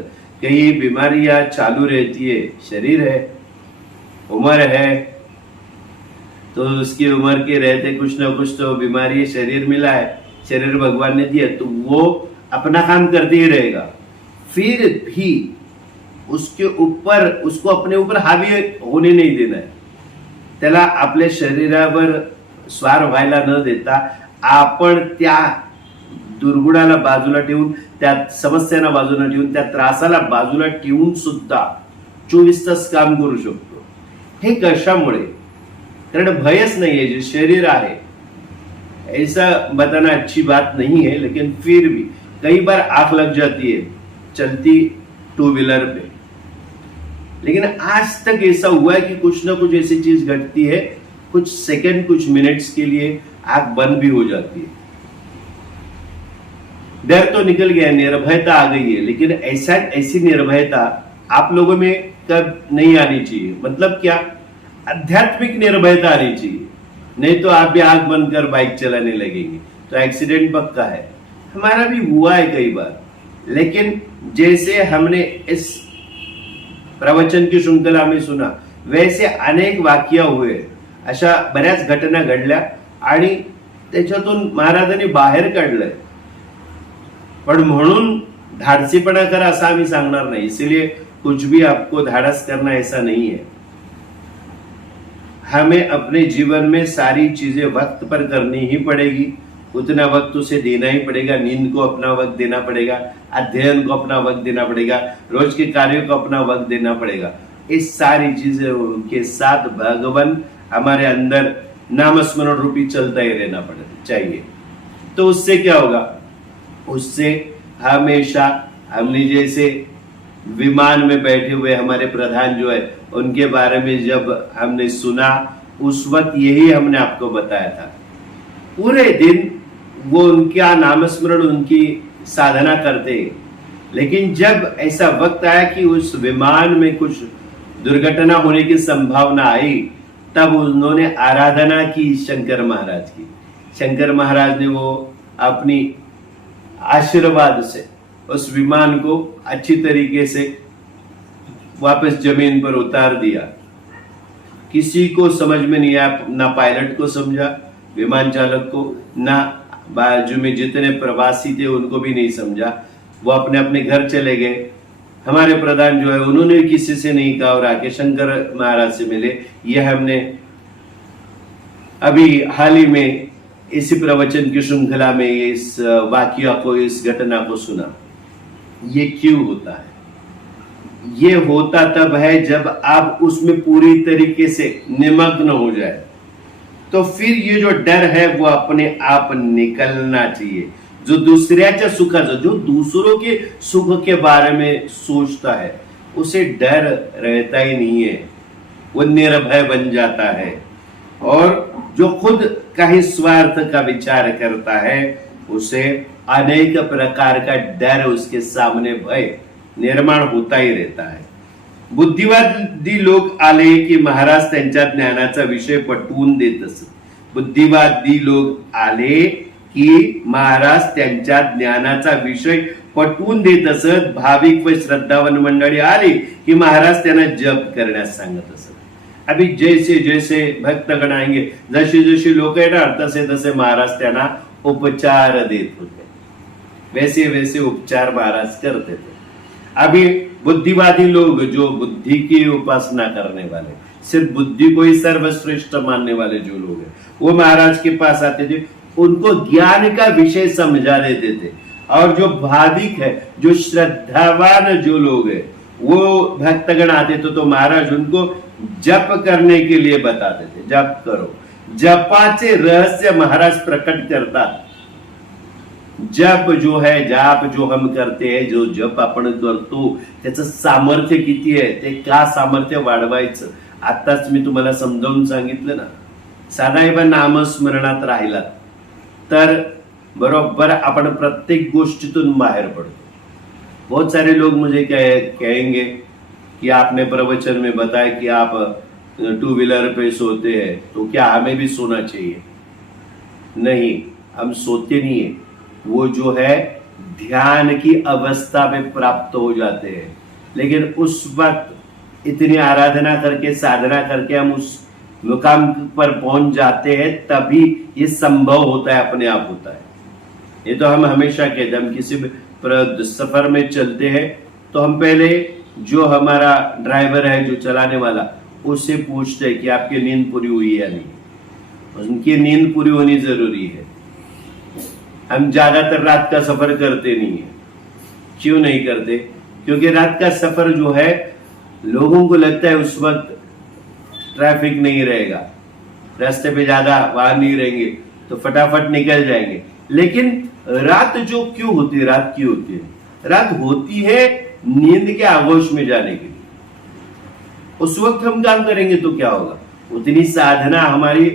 कई बीमारियां चालू रहती है। शरीर है, उम्र है, तो उसकी उम्र के रहते कुछ ना कुछ तो बीमारी शरीर मिला है, शरीर भगवान ने दिया, तो वो अपना काम करते ही रहेगा। फिर भी उसके ऊपर उसको अपने ऊपर हावी होने नहीं देना आहे. त्याला आपल्या शरीरावर स्वार व्हायला न देता आपण त्या दुर्गुणाला बाजूला ठेवून, त्या समस्यांना बाजूला ठेवून, त्या त्रासाला बाजूला ठेवून सुद्धा 24 तास काम करू शकतो. हे कशामुळे? कारण भयच नहीं है, जो शरीर आहे. ऐसा बताना अच्छी बात नहीं है, लेकिन फिर भी कई बार आंख लग जाती है चलती टू व्हीलर पे. लेकिन आज तक ऐसा हुआ है कि कुछ ना कुछ ऐसी चीज घटती है, कुछ सेकंड कुछ मिनट्स के लिए आंख बंद भी हो जाती है. डर तो निकल गया, निर्भयता आ गई है, लेकिन ऐसी निर्भयता आप लोगों में कब नहीं आनी चाहिए. मतलब क्या? आध्यात्मिक निर्भयता आनी चाहिए. नहीं तो आप भी आंख बंद कर बाइक चलाने लगेंगे तो एक्सीडेंट पक्का है. हमारा भी हुआ है कई बार. लेकिन जैसे हमने इस प्रवचन की श्रृंखला में सुना, वैसे अनेक वाक्य हुए, अशा बऱ्याच घटना घडल्या आणि त्याच्यातून महाराजांनी बाहेर काढलंय. पण म्हणून धाडसीपणा करा असं आम्ही सांगणार नाही. इसलिए कुछ भी आपको धाड़स करना ऐसा नहीं है. हमें अपने जीवन में सारी चीजें वक्त पर करनी ही पड़ेगी. उतना वक्त उसे देना ही पड़ेगा. नींद को अपना वक्त देना पड़ेगा, अध्ययन को अपना वक्त देना पड़ेगा, रोज के कार्यों को अपना वक्त देना पड़ेगा. इस सारी चीजों के साथ भगवान हमारे अंदर नामस्मरण रूपी चलता ही रहना चाहिए. तो उससे क्या होगा? उससे हमेशा हमने जैसे विमान में बैठे हुए हमारे प्रधान जो है उनके बारे में जब हमने सुना, उस वक्त यही हमने आपको बताया था. पूरे दिन वो उनका नामस्मरण, उनकी साधना करते. लेकिन जब ऐसा वक्त आया कि उस विमान में कुछ दुर्घटना होने की संभावना आई, तब उन्होंने आराधना की शंकर महाराज की. शंकर महाराज ने वो अपनी आशीर्वाद से उस विमान को अच्छी तरीके से वापस जमीन पर उतार दिया. किसी को समझ में नहीं आया, ना पायलट को समझा, विमान चालक को, ना बाजू में जितने प्रवासी थे उनको भी नहीं समझा. वो अपने अपने घर चले गए. हमारे प्रधान जो है उन्होंने किसी से नहीं कहा और आके शंकर महाराज से मिले. यह हमने अभी हाल ही में इसी प्रवचन की श्रृंखला में इस वाक्य को, इस घटना को सुना. ये क्यों होता है? ये होता तब है जब आप उसमें पूरी तरीके से निमग्न हो जाए, तो फिर ये जो डर है वो अपने आप निकलना चाहिए। जो दुसऱ्याच्या सुखाचं, जो दूसरों के सुख के बारे में सोचता है, उसे डर रहता ही नहीं है, वो निर्भय बन जाता है। और जो खुद का ही स्वार्थ का विचार करता है, उसे अनेक प्रकार का डर, उसके सामने भय निर्माण होता ही रहता है। बुद्धिवादी लोक आले की महाराज त्यांच्या ज्ञानाचा विषय पटवून देत असत। बुद्धिवादी लोक आले की महाराज त्यांच्या ज्ञानाचा विषय पटवून देत असत। भाविक व श्रद्धावान मंडळी आली की महाराज त्यांना जप करण्यास सांगत असत। अभी जैसे जैसे भक्तगण आएंगे, जसे जसे लोक येणार, तसे तसे महाराज त्यांना उपचार देत होते, वैसे वैसे उपचार महाराज करते थे। अभी बुद्धिवादी लोग, जो बुद्धि की उपासना करने वाले, सिर्फ बुद्धि को ही सर्वश्रेष्ठ मानने वाले जो लोग हैं, वो महाराज के पास आते थे, उनको ज्ञान का विषय समझा देते थे। और जो भाविक है, जो श्रद्धावान जो लोग हैं, वो भक्तगण आते थे, तो महाराज उनको जप करने के लिए बताते थे, जप करो। जपाचे रहस्य महाराज प्रकट करतात। जप जो है, जाप जो हम करते हैं, जो जप आपण करतो, त्याचं सामर्थ्य किती आहे, ते का सामर्थ्य वाढवायचं, आताच मी तुम्हाला समजावून सांगितलं ना। सदैव नामस्मरणात राहिलात तर बरोबर आपण प्रत्येक गोष्टीतून बाहेर पडतो। बहुत सारे लोग मुझे कहेंगे कि आपने प्रवचन में बताया कि आप 2 व्हीलर पे सोते हैं, तो क्या हमें भी सोना चाहिए? नहीं, हम सोते नहीं है, वो जो है ध्यान की अवस्था में प्राप्त हो जाते हैं। लेकिन उस वक्त इतनी आराधना करके, साधना करके हम उस मुकाम पर पहुंच जाते हैं, तभी ये संभव होता है, अपने आप होता है। ये तो हम हमेशा कहते हैं, हम किसी भी सफर में चलते हैं तो हम पहले जो हमारा ड्राइवर है, जो चलाने वाला, उससे पूछते हैं कि आपकी नींद पूरी हुई या नहीं। उनकी नींद पूरी होनी जरूरी है। हम ज्यादातर रात का सफर करते नहीं है। क्यों नहीं करते? क्योंकि रात का सफर जो है, लोगों को लगता है उस वक्त ट्रैफिक नहीं रहेगा, रास्ते पे ज्यादा वाहन नहीं रहेंगे, तो फटाफट निकल जाएंगे। लेकिन रात जो क्यों होती है, रात क्यों होती है? रात होती है नींद के आगोश में जाने के लिए। उस वक्त हम काम करेंगे तो क्या होगा? उतनी साधना हमारी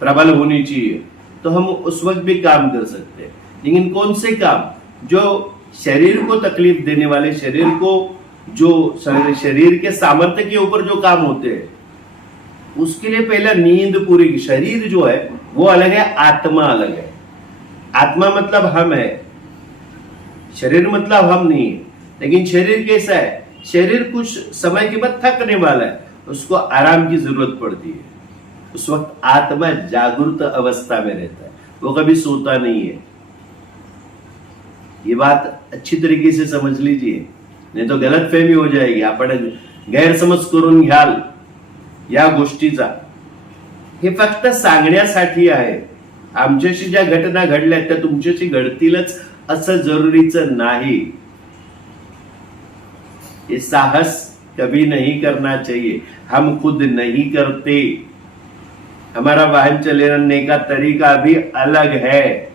प्रबल होनी चाहिए, तो हम उस वक्त भी काम कर सकते हैं। लेकिन कौन से काम? जो शरीर को तकलीफ देने वाले, शरीर को जो शरीर के सामर्थ्य के ऊपर जो काम होते हैं, उसके लिए पहला नींद पूरी। शरीर जो है वो अलग है, आत्मा अलग है। आत्मा मतलब हम है, शरीर मतलब हम नहीं है। लेकिन शरीर कैसा है? शरीर कुछ समय के बाद थकने वाला है, उसको आराम की जरूरत पड़ती है। उस वक्त आत्मा जागृत अवस्था में रहता है, वो कभी सोता नहीं है। ये बात अच्छी तरीके से समझ लीजिए, नहीं तो गलतफहमी हो जाएगी, आपण गैरसमज करून घ्याल या गोष्टीचा। हे फक्त सांगण्यासाठी आहे। आमच्याशी ज्या घटना घडल्या त्या तुमच्याशी घडतीलच असं जरुरीचं नाही। ये साहस कभी नहीं करना चाहिए, हम खुद नहीं करते। हमारा वाहन चलाने का तरीका भी अलग है,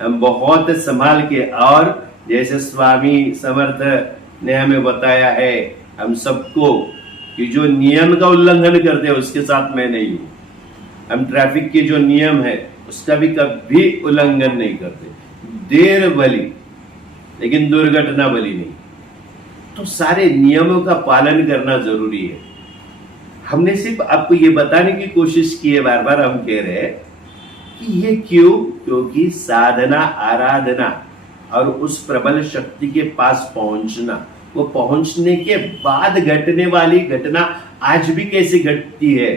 हम बहुत संभाल के, और जैसे स्वामी समर्थ ने हमें बताया है हम सबको, कि जो नियम का उल्लंघन करते हैं उसके साथ मैं नहीं हूं। हम ट्रैफिक के जो नियम है उसका भी कभी उल्लंघन नहीं करते। देर भली लेकिन दुर्घटना भली नहीं। तो सारे नियमों का पालन करना जरूरी है। हमने सिर्फ आपको ये बताने की कोशिश की है, बार बार हम कह रहे हैं कि ये क्यों? क्योंकि साधना, आराधना और उस प्रबल शक्ति के पास पहुंचना, वो पहुंचने के बाद घटने वाली घटना आज भी कैसे घटती है,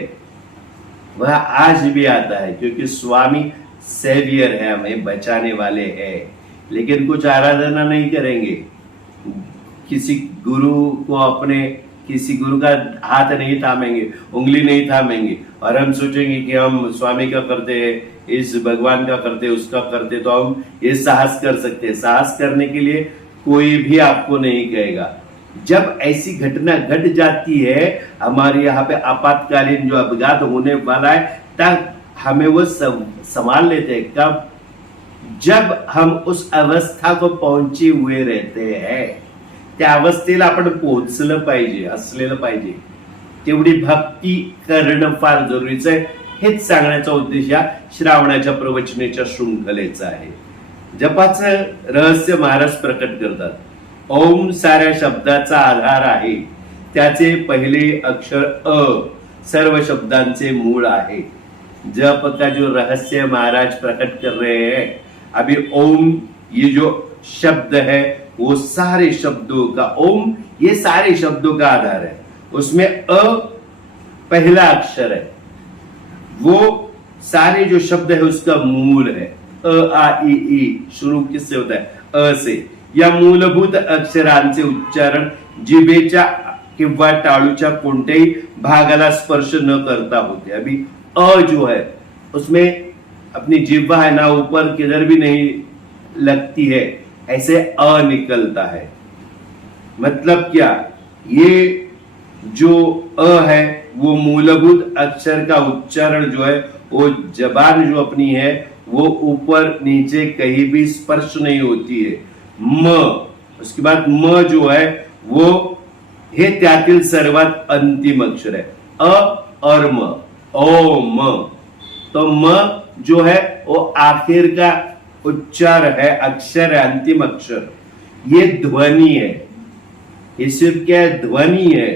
वह आज भी आता है। क्योंकि स्वामी सेवियर है, हमें बचाने वाले हैं। लेकिन कुछ आराधना नहीं करेंगे, किसी गुरु को, अपने किसी गुरु का हाथ नहीं थामेंगे, उंगली नहीं थामेंगे, और हम सोचेंगे कि हम स्वामी का करते हैं, इस भगवान का करते, उसका करते, तो हम ये साहस कर सकते हैं। साहस करने के लिए कोई भी आपको नहीं कहेगा। जब ऐसी घटना घट जाती है, हमारे यहाँ पे आपातकालीन जो अपघात होने वाला है, तब हमें वो संभाल लेते हैं। कब? जब हम उस अवस्था को पहुंचे हुए रहते हैं, त्या अवस्थेला आपण पोहोचलं पाहिजे, असलेलं पाहिजे। तेवढी भक्ती करणं फार जरुरीचं आहे। हेच सांगण्याचा उद्देश या श्रावणाच्या प्रवचनेच्या शृंखलेचा आहे। जपाचं रहस्य महाराज प्रकट करतात। ओम साऱ्या शब्दाचा आधार आहे, त्याचे पहिले अक्षर अ सर्व शब्दांचे मूळ आहे। जप का जो रहस्य महाराज प्रकट कर रहे हैं, अभी ओम ये जो शब्द है वो सारे शब्दों का, ओम ये सारे शब्दों का आधार है। उसमें अ पहला अक्षर है, वो सारे जो शब्द है उसका मूल है। अ आ ई शुरू किससे होता है? अ से। या मूलभूत अक्षरांचे उच्चारण जिभेच्या किंवा टाळूच्या कोणत्याही भागाला स्पर्श न करता होते। अभी अ जो है उसमें अपनी जिह्वा है ना, ऊपर किधर भी नहीं लगती है, ऐसे अ निकलता है। मतलब क्या? ये जो अ है वो मूलभूत अक्षर का उच्चारण जो है, वो जबान जो अपनी है वो ऊपर नीचे कहीं भी स्पर्श नहीं होती है। म, उसके बाद म जो है वो हे त्यातील सर्वात अंतिम अक्षर है। अ और म, ओ म। तो म जो है वो आखिर का उच्चार है, अक्षर है, अंतिम अक्षर। ये ध्वनि है, ये सिर्फ क्या है? ध्वनि है।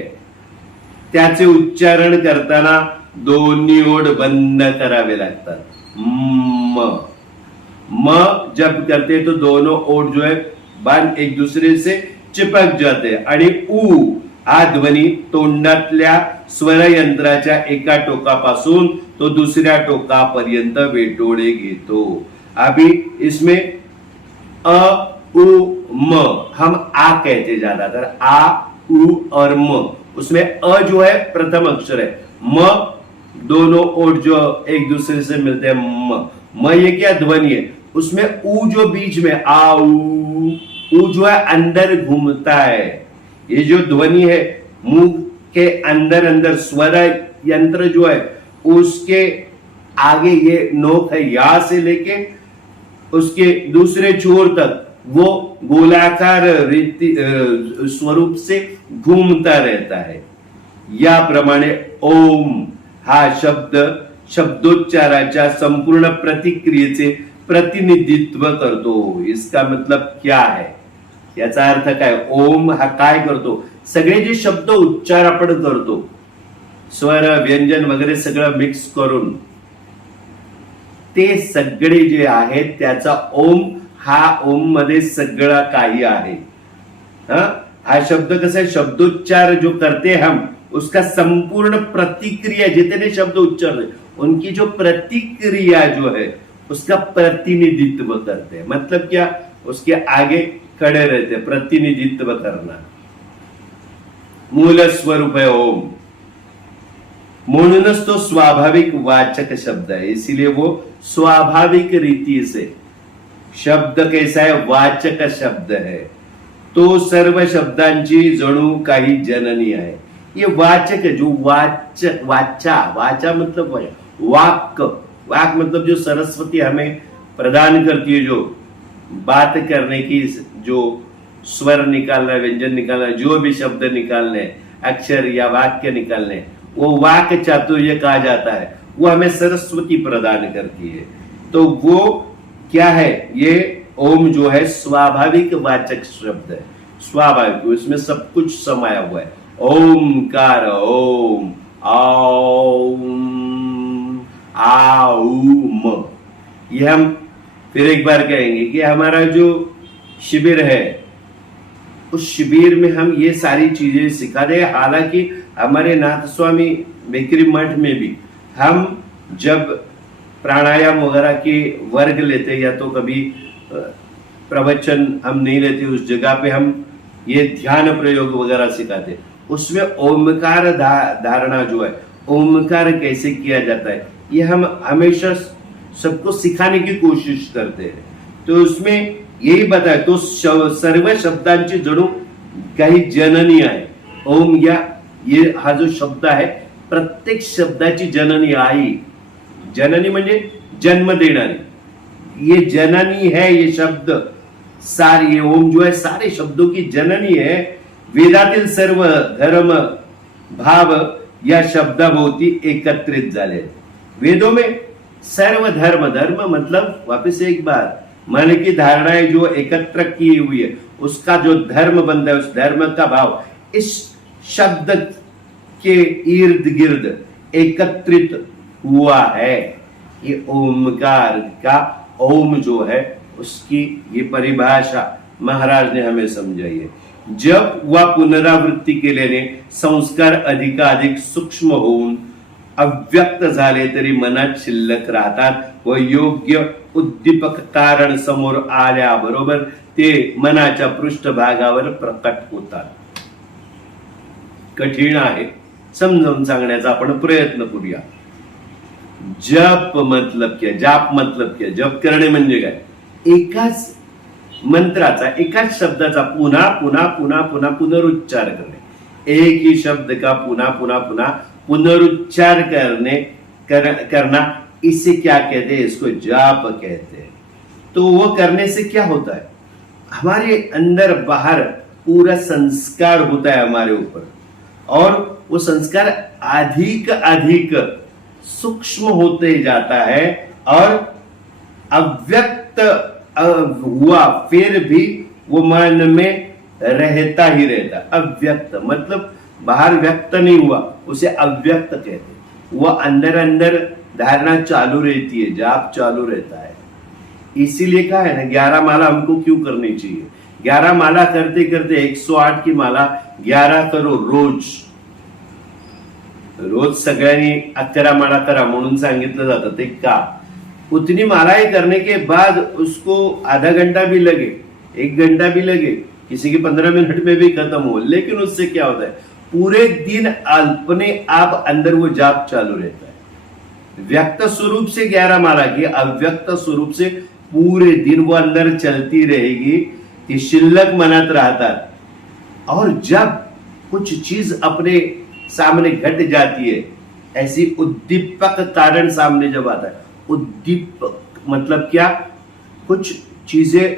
त्याचे उच्चारण करताना दोन्ही ओठ बंद करावे लागतात। म म जब करते तो दोनों ओठ जो है बांध एक दूसरे से चिपक जाते हैं। आणि ऊ हा ध्वनी तोंडातल्या स्वर यंत्राच्या एका टोकापासून तो दुसऱ्या टोकापर्यंत वेटोळे घेतो। अभी इसमें अ उ म हम आ कहते ज्यादातर, आ उ और म। उसमें अ जो है प्रथम अक्षर है, म दोनों ओठ जो एक दूसरे से मिलते हैं, म ये क्या? ध्वनि है। उसमें ऊ जो बीच में आ ऊ जो है अंदर घूमता है। ये जो ध्वनि है मुंह के अंदर अंदर स्वर यंत्र जो है उसके आगे ये नोक है, यहां से लेके उसके दूसरे छोर तक वो गोलाकार रीति स्वरूप से घूमता रहता है। याप्रमाणे ओम हा शब्द शब्दोच्चाराच्या संपूर्ण प्रतिक्रियेचे प्रतिनिधित्व करतो। इसका मतलब क्या है? याचा अर्थ काय? ओम हा काय करतो? सगळे जे शब्द उच्चार आपण करतो, स्वर व्यंजन वगैरे सगळं मिक्स करून, ते सगळे जे आहेत त्याचा ओम, हा ओम मध्ये सगळं काही आहे। हा शब्द कसा है? शब्दोच्चार जो करते हम, उसका संपूर्ण प्रतिक्रिया, जितने शब्द उच्चार उनकी जो प्रतिक्रिया जो है उसका प्रतिनिधित्व करते हैं। मतलब क्या? उसके आगे खड़े रहते, प्रतिनिधित्व करना। मूल स्वरूप है ओम, म्हणूनच तो स्वाभाविक वाचक शब्द है। इसीलिए वो स्वाभाविक रीति से शब्द कैसा है? वाचक शब्द है। तो सर्व शब्दांची जणू काही जननी आहे। ये वाचक है, जो वाचक, वाचा मतलब वाक, वाक मतलब जो सरस्वती हमें प्रदान करती है, जो बात करने की, जो स्वर निकालना, व्यंजन निकालना, जो भी शब्द निकालने, अक्षर या वाक्य निकालने, वो वाक चातुर्य कहा जाता है। वो हमें सरस्वती प्रदान करती है। तो वो क्या है? ये ओम जो है स्वाभाविक वाचक शब्द है। स्वाभाविक, उसमें सब कुछ समाया हुआ है। ओमकार, ओम, ओम, आउम। ये हम फिर एक बार कहेंगे कि हमारा जो शिविर है, उस शिविर में हम ये सारी चीजें सिखा रहे हैं। हालांकि हमारे नाथ स्वामी बेकरी मठ में भी हम जब प्राणायाम वगैरह के वर्ग लेते, या तो कभी प्रवचन हम नहीं लेते, उस जगह पे हम ये ध्यान प्रयोग वगैरह सिखाते। उसमें ओमकार धारणा जो है, ओमकार कैसे किया जाता है, ये हम हमेशा सबको सिखाने की कोशिश करते हैं। तो उसमें यही बताय तो सर्व शब्दांची जणू काही जननी आहे. ओम ये हा जो शब्द आहे प्रत्येक शब्दाची जननी आई. जननी म्हणजे जन्म देणारी. ये जननी है ये शब्द ये ओम जो है सारे शब्दों की जननी है. वेदातील सर्व धर्म भाव या शब्दाभोवती एकत्रित झाले. वेदों में सर्व धर्म मतलब वापस एक बार मन की धारणाएं जो एकत्र की हुई है उसका जो धर्म बनता है उस धर्म का भाव इस शब्द के इर्द गिर्द एकत्रित हुआ है. ये ओमकार का ओम जो है उसकी ये परिभाषा महाराज ने हमें समझाई है. जप व पुनरावृत्ती केल्याने संस्कार अधिकाधिक सूक्ष्म होऊन अव्यक्त झाले तरी मनात शिल्लक राहतात व योग्य उद्दीपक कारण समोर आल्याबरोबर ते मनाच्या पृष्ठभागावर प्रकट होतात. कठीण आहे, समजावून सांगण्याचा आपण प्रयत्न करूया. जप मतलब क्या, जाप मतलब क्या, जप करणे म्हणजे काय? एकाच मंत्राचा एकाच शब्दाचा पुन्हा पुन्हा पुन्हा पुन्हा पुनरुच्चार करणे. एक ही शब्द का पुन्हा पुन्हा पुन्हा पुनरुच्चार करना इसे क्या कहते हैं? इसको जाप कहते हैं. तो वो करने से क्या होता है? हमारे अंदर बाहर पूरा संस्कार होता है हमारे ऊपर और वो संस्कार अधिक अधिक सूक्ष्म होते जाता है और अव्यक्त हुआ फिर भी वो मन में रहता ही रहता. अव्यक्त मतलब बाहर व्यक्त नहीं हुआ उसे अव्यक्त कहते. वो अंदर अंदर धारणा चालू रहती है, जाप चालू रहता है. इसीलिए कहा है ना 11 माला हमको क्यों करनी चाहिए? 11 माला करते करते 108 की माला 11 करो रोज. रोज सगळ्यांनी 11 माला करा म्हणून सांगितलं जातं. ते का? उतनी मालाएं करने के बाद उसको आधा घंटा भी लगे, 1 घंटा भी लगे, किसी के 15 मिनट में भी खत्म हो, लेकिन उससे क्या होता है? पूरे दिन अपने आप अंदर वो जाप चालू रहता है. व्यक्त स्वरूप से 11 माला की, अव्यक्त स्वरूप से पूरे दिन वो अंदर चलती रहेगी. ती शिल्लक मनात राहतात. और जब कुछ चीज अपने सामने घट जाती है, ऐसी उद्दीपक कारण सामने जब आता है, उद्दीपक मतलब क्या? कुछ चीजें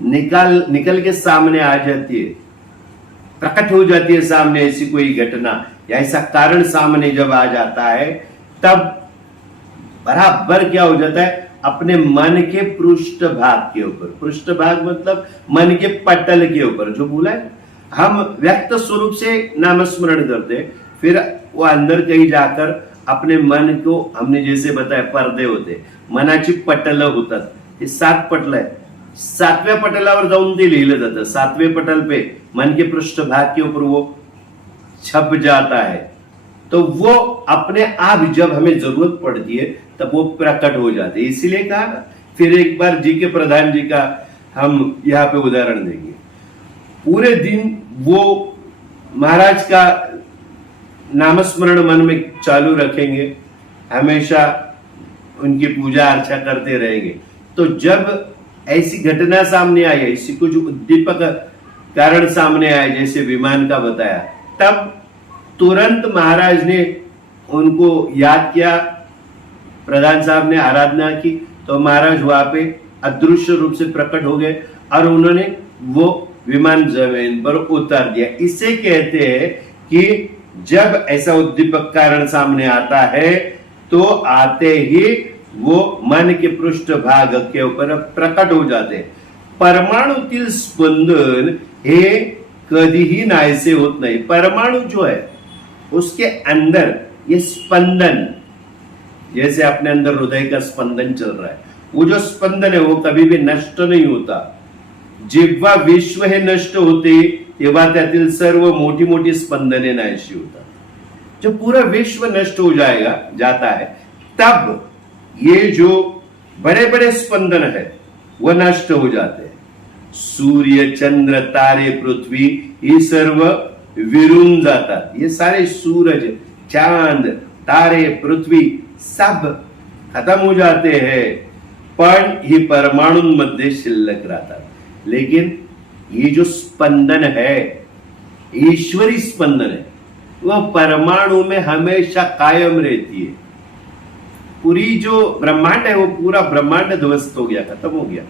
निकल के सामने आ जाती है, प्रकट हो जाती है सामने ऐसी कोई घटना या ऐसा कारण सामने जब आ जाता है, तब बराबर क्या हो जाता है? अपने मन के पृष्ठभाग के ऊपर, पृष्ठभाग मतलब मन के पटल के ऊपर जो बोला है, हम व्यक्त स्वरूप से नामस्मरण करते, फिर वो अंदर कहीं जाकर अपने मन को, हमने जैसे बताया पर्दे होते, मनाची पटल होतात. हे 7 पटल आहे. 7व्या पटलावर जाऊन ते लिहिलं जातं. 7वें पटल पे मन के पृष्ठभाग के ऊपर वो छप जाता है. तो वो अपने आप जब हमें जरूरत पड़ती है तब वो प्रकट हो जाते. इसीलिए कहा ना, फिर एक बार जी के प्रधान जी का हम यहाँ पे उदाहरण देंगे. पूरे दिन वो महाराज का नामस्मरण मन में चालू रखेंगे, हमेशा उनकी पूजा अर्चा करते रहेंगे. तो जब ऐसी घटना सामने आई, ऐसी कुछ उद्दीपक कारण सामने आए, जैसे विमान का बताया, तब तुरंत महाराज ने उनको याद किया, प्रधान साहब ने आराधना की, तो महाराज वहां पे अदृश्य रूप से प्रकट हो गए और उन्होंने वो विमान जमीन पर उतार दिया. इसे कहते हैं कि जब ऐसा उद्दीपक कारण सामने आता है तो आते ही वो मन के पृष्ठभाग के ऊपर प्रकट हो जाते. परमाणुतील स्पंदन हे कधीही नाहीसे होत नाही. परमाणु जो है उसके अंदर ये स्पंदन, जैसे अपने अंदर हृदय का स्पंदन चल रहा है, वो जो स्पंदन है वो कभी भी नष्ट नहीं होता. जेव्हा विश्व हे नष्ट होते तेव्हा त्यातील सर्व मोठी मोठी स्पंदने नाहीशी होतात. जब पूरा विश्व नष्ट हो जाता है तब ये जो बड़े बड़े स्पंदन है वो नष्ट हो जाते हैं. सूर्य चंद्र तारे पृथ्वी ये सर्व विरून जातात. ये सारे सूरज चांद तारे पृथ्वी सब खत्म हो जाते हैं. पण ही परमाणुंमध्ये शिल्लक राहतात. लेकिन ये जो स्पंदन है, ईश्वरी स्पंदन है, वह परमाणु में हमेशा कायम रहती है. पूरी जो ब्रह्मांड है वो पूरा ब्रह्मांड ध्वस्त हो गया, खत्म हो गया.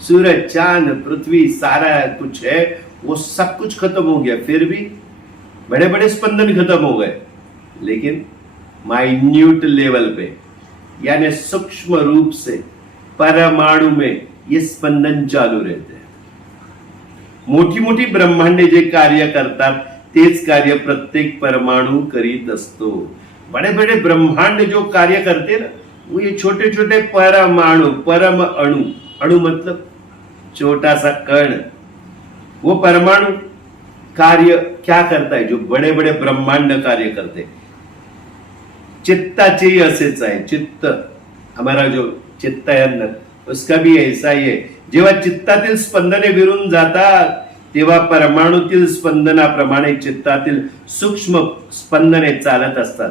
सूरज, चांद, पृथ्वी, सारा कुछ है वो सब कुछ खत्म हो गया. फिर भी बड़े बड़े स्पंदन खत्म हो गए, लेकिन माइन्यूट लेवल पे यानी सूक्ष्म रूप से परमाणु में ये स्पंदन चालू रहते हैं. मोठी मोठी ब्रह्मांडे जे कार्य करतात तेच कार्य प्रत्येक परमाणु करीत असतो. बड़े बड़े ब्रह्मांड जो कार्य करते ना, वो ये छोटे छोटे परमाणु, परम अणु, अणु मतलब छोटा सा कण, वो परमाणु कार्य क्या करता है, जो बड़े बड़े ब्रह्मांड कार्य करते. चित्ताचेही असेच आहे. चित्त, हमारा जो चित्त है अंदर, उसका भी ऐसा ही है. जेव्हा चित्तातील स्पंदने विरून जातात तेव्हा परमाणुतील स्पंदनाप्रमाणे चित्तातील सूक्ष्म स्पंदने चालत असतात.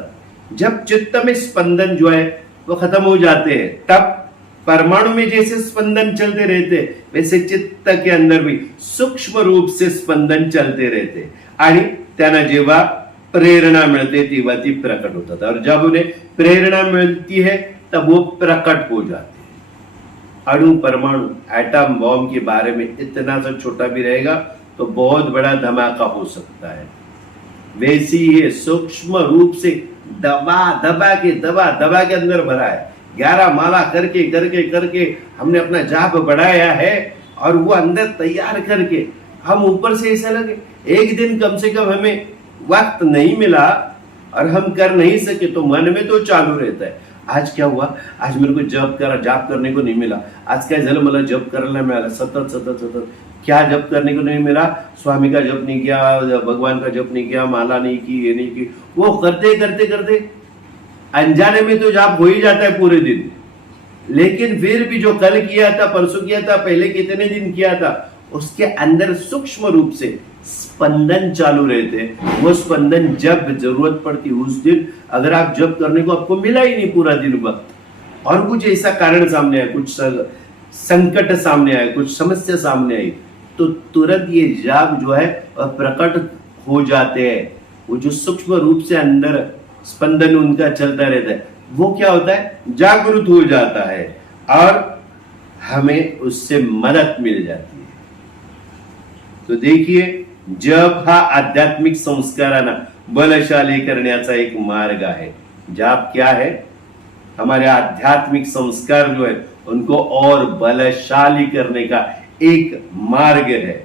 जब चित्त में स्पंदन जो है वो खत्म हो जाते हैं, तब परमाणु में जैसे स्पंदन चलते रहते वैसे चित्त के अंदर भी सूक्ष्म रूप से स्पंदन चलते रहते. आणि त्यांना जेव्हा प्रेरणा मिलते तेव्हा ती प्रकट होतात. और जब उन्हें प्रेरणा मिलती है तब वो प्रकट हो जाते. अणु, परमाणु, एटम बॉम्ब के बारे में इतना सा छोटा भी रहेगा तो बहुत बड़ा धमाका हो सकता है. वैसी ही सूक्ष्म रूप से दबा दबा के अंदर भरा है. 11 माला करके करके करके हमने अपना जाप बढ़ाया है और वो अंदर तैयार करके हम ऊपर से ऐसा लगे एक दिन कम से कम हमें वक्त नहीं मिला और हम कर नहीं सके तो मन में तो चालू रहता है. आज क्या हुआ, आज मेरे को जाप करने को नहीं मिला. आज काय झालं, मला जप करायला मिळाला. सतत सतत सतत क्या जप करने को नहीं मिला, स्वामी का जप नहीं किया, भगवान का जप नहीं किया, माला नहीं की, ये नहीं की. वो करते करते करते अनजाने में तो जाप हो ही जाता है पूरे दिन. लेकिन फिर भी जो कल किया था, परसों किया था, पहले कितने दिन किया था, उसके अंदर सूक्ष्म रूप से स्पंदन चालू रहते. वो स्पंदन जब जरूरत पड़ती उस दिन, अगर आप जप करने को आपको मिला ही नहीं पूरा दिन वक्त और कुछ ऐसा कारण सामने आया, कुछ संकट सामने आया, कुछ समस्या सामने आई, तो तुरंत ये जाप जो है प्रकट हो जाते हैं. वो जो सूक्ष्म रूप से अंदर स्पंदन उनका चलता रहता है वो क्या होता है, जागृत हो जाता है और हमें उससे मदद मिल जाती है. तो देखिए, जप हा आध्यात्मिक संस्कारांना बलशाली करण्याचा एक मार्ग आहे. जाप क्या है, हमारे आध्यात्मिक संस्कार जो है उनको और बलशाली करने का एक मार्ग है.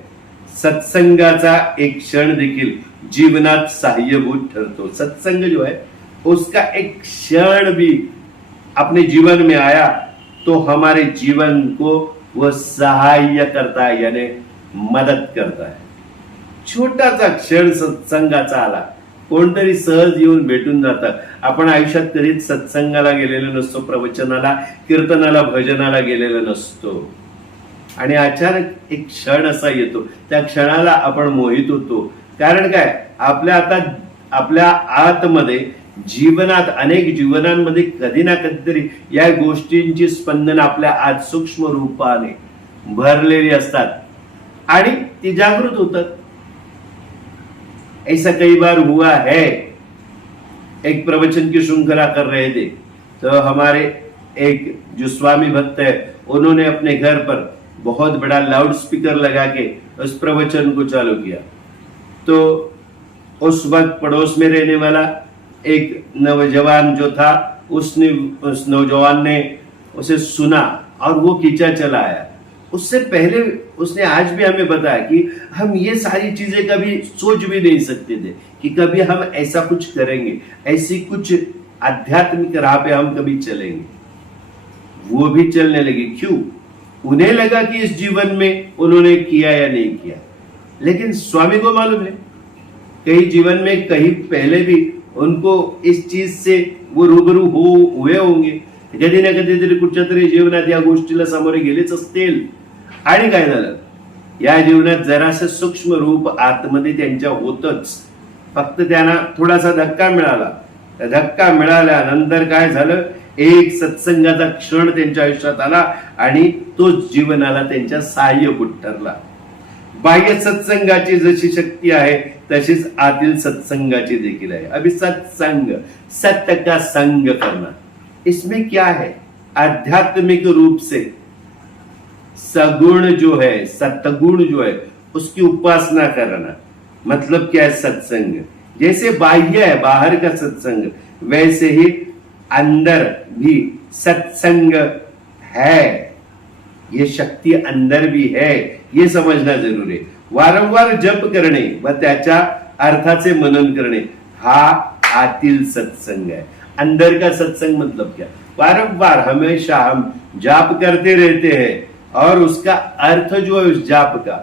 सत्संगाचा एक क्षण देखील जीवनात सहाय्यभूत ठरतो. सत्संग जो है उसका एक क्षण भी अपने जीवन में आया तो हमारे जीवन को वह सहाय्य करता है, यानी मदत करता है. छोटासा क्षण सत्संगाचा आला, कोणतरी सहज येऊन भेटून जातं. आपण आयुष्यात कधीच सत्संगाला गेलेलो नसतो, प्रवचनाला, कीर्तनाला, भजनाला गेलेलो नसतो आणि अचानक एक क्षण असा येतो, त्या क्षणाला आपण मोहित होतो. कारण काय, आपल्या आतमध्ये जीवनात अनेक जीवनांमध्ये कधी ना कधीतरी या गोष्टींची स्पंदन आपल्या आत सूक्ष्म रूपाने भरलेली असतात आणि ती जागृत होतात. ऐसा कई बार हुआ है. एक प्रवचन की श्रृंखला कर रहे थे तो हमारे एक जो स्वामी भक्त है उन्होंने अपने घर पर बहुत बड़ा लाउड स्पीकर लगा के उस प्रवचन को चालू किया. तो उस वक्त पड़ोस में रहने वाला एक नौजवान जो था, उस नौजवान ने उसे सुना और वो खींचा चला आया. उससे पहले उसने आज भी हमें बताया कि हम ये सारी चीजें कभी सोच भी नहीं सकते थे कि कभी हम ऐसा कुछ करेंगे, ऐसी कुछ आध्यात्मिक राह पे हम कभी चलेंगे. वो भी चलने लगे. क्यों? उन्हें लगा कि इस जीवन में उन्होंने किया या नहीं किया, लेकिन स्वामी को मालूम है कहीं जीवन में कहीं पहले भी उनको इस चीज से वो रूबरू हुए होंगे. कधी ना कधीतरी कुठच्या तरी जीवनात या गोष्टीला सामोरे गेलेच असतील. आणि काय झालं, या जीवनात जरासं सूक्ष्म रूप आतमध्ये त्यांच्या होतच, फक्त त्यांना थोडासा धक्का मिळाला धक्का मिळाल्यानंतर काय झालं, एक सत्संगाचा क्षण त्यांच्या आयुष्यात आला आणि तो जीवनाला त्यांच्या सहाय्यभूत ठरला. बाह्य सत्संगाची जशी शक्ती आहे तशीच आतील सत्संगाची देखील आहे. अभी सत्संग, सत्य का संग करना, इसमें क्या है, आध्यात्मिक रूप से सगुण जो है, सतगुण जो है, उसकी उपासना करना, मतलब क्या है सत्संग. जैसे बाह्य है बाहर का सत्संग, वैसे ही अंदर भी सत्संग है. ये शक्ती अंदर भी है, ये समझना जरूरी है. वारंवार जप करणे व त्याच्या अर्थाचे मनन करणे हा आतील सत्संग है. अंदर का सत्संग मतलब क्या, वारंवार हमेशा हम जाप करते रहते हैं और उसका अर्थ जो है उस जाप का,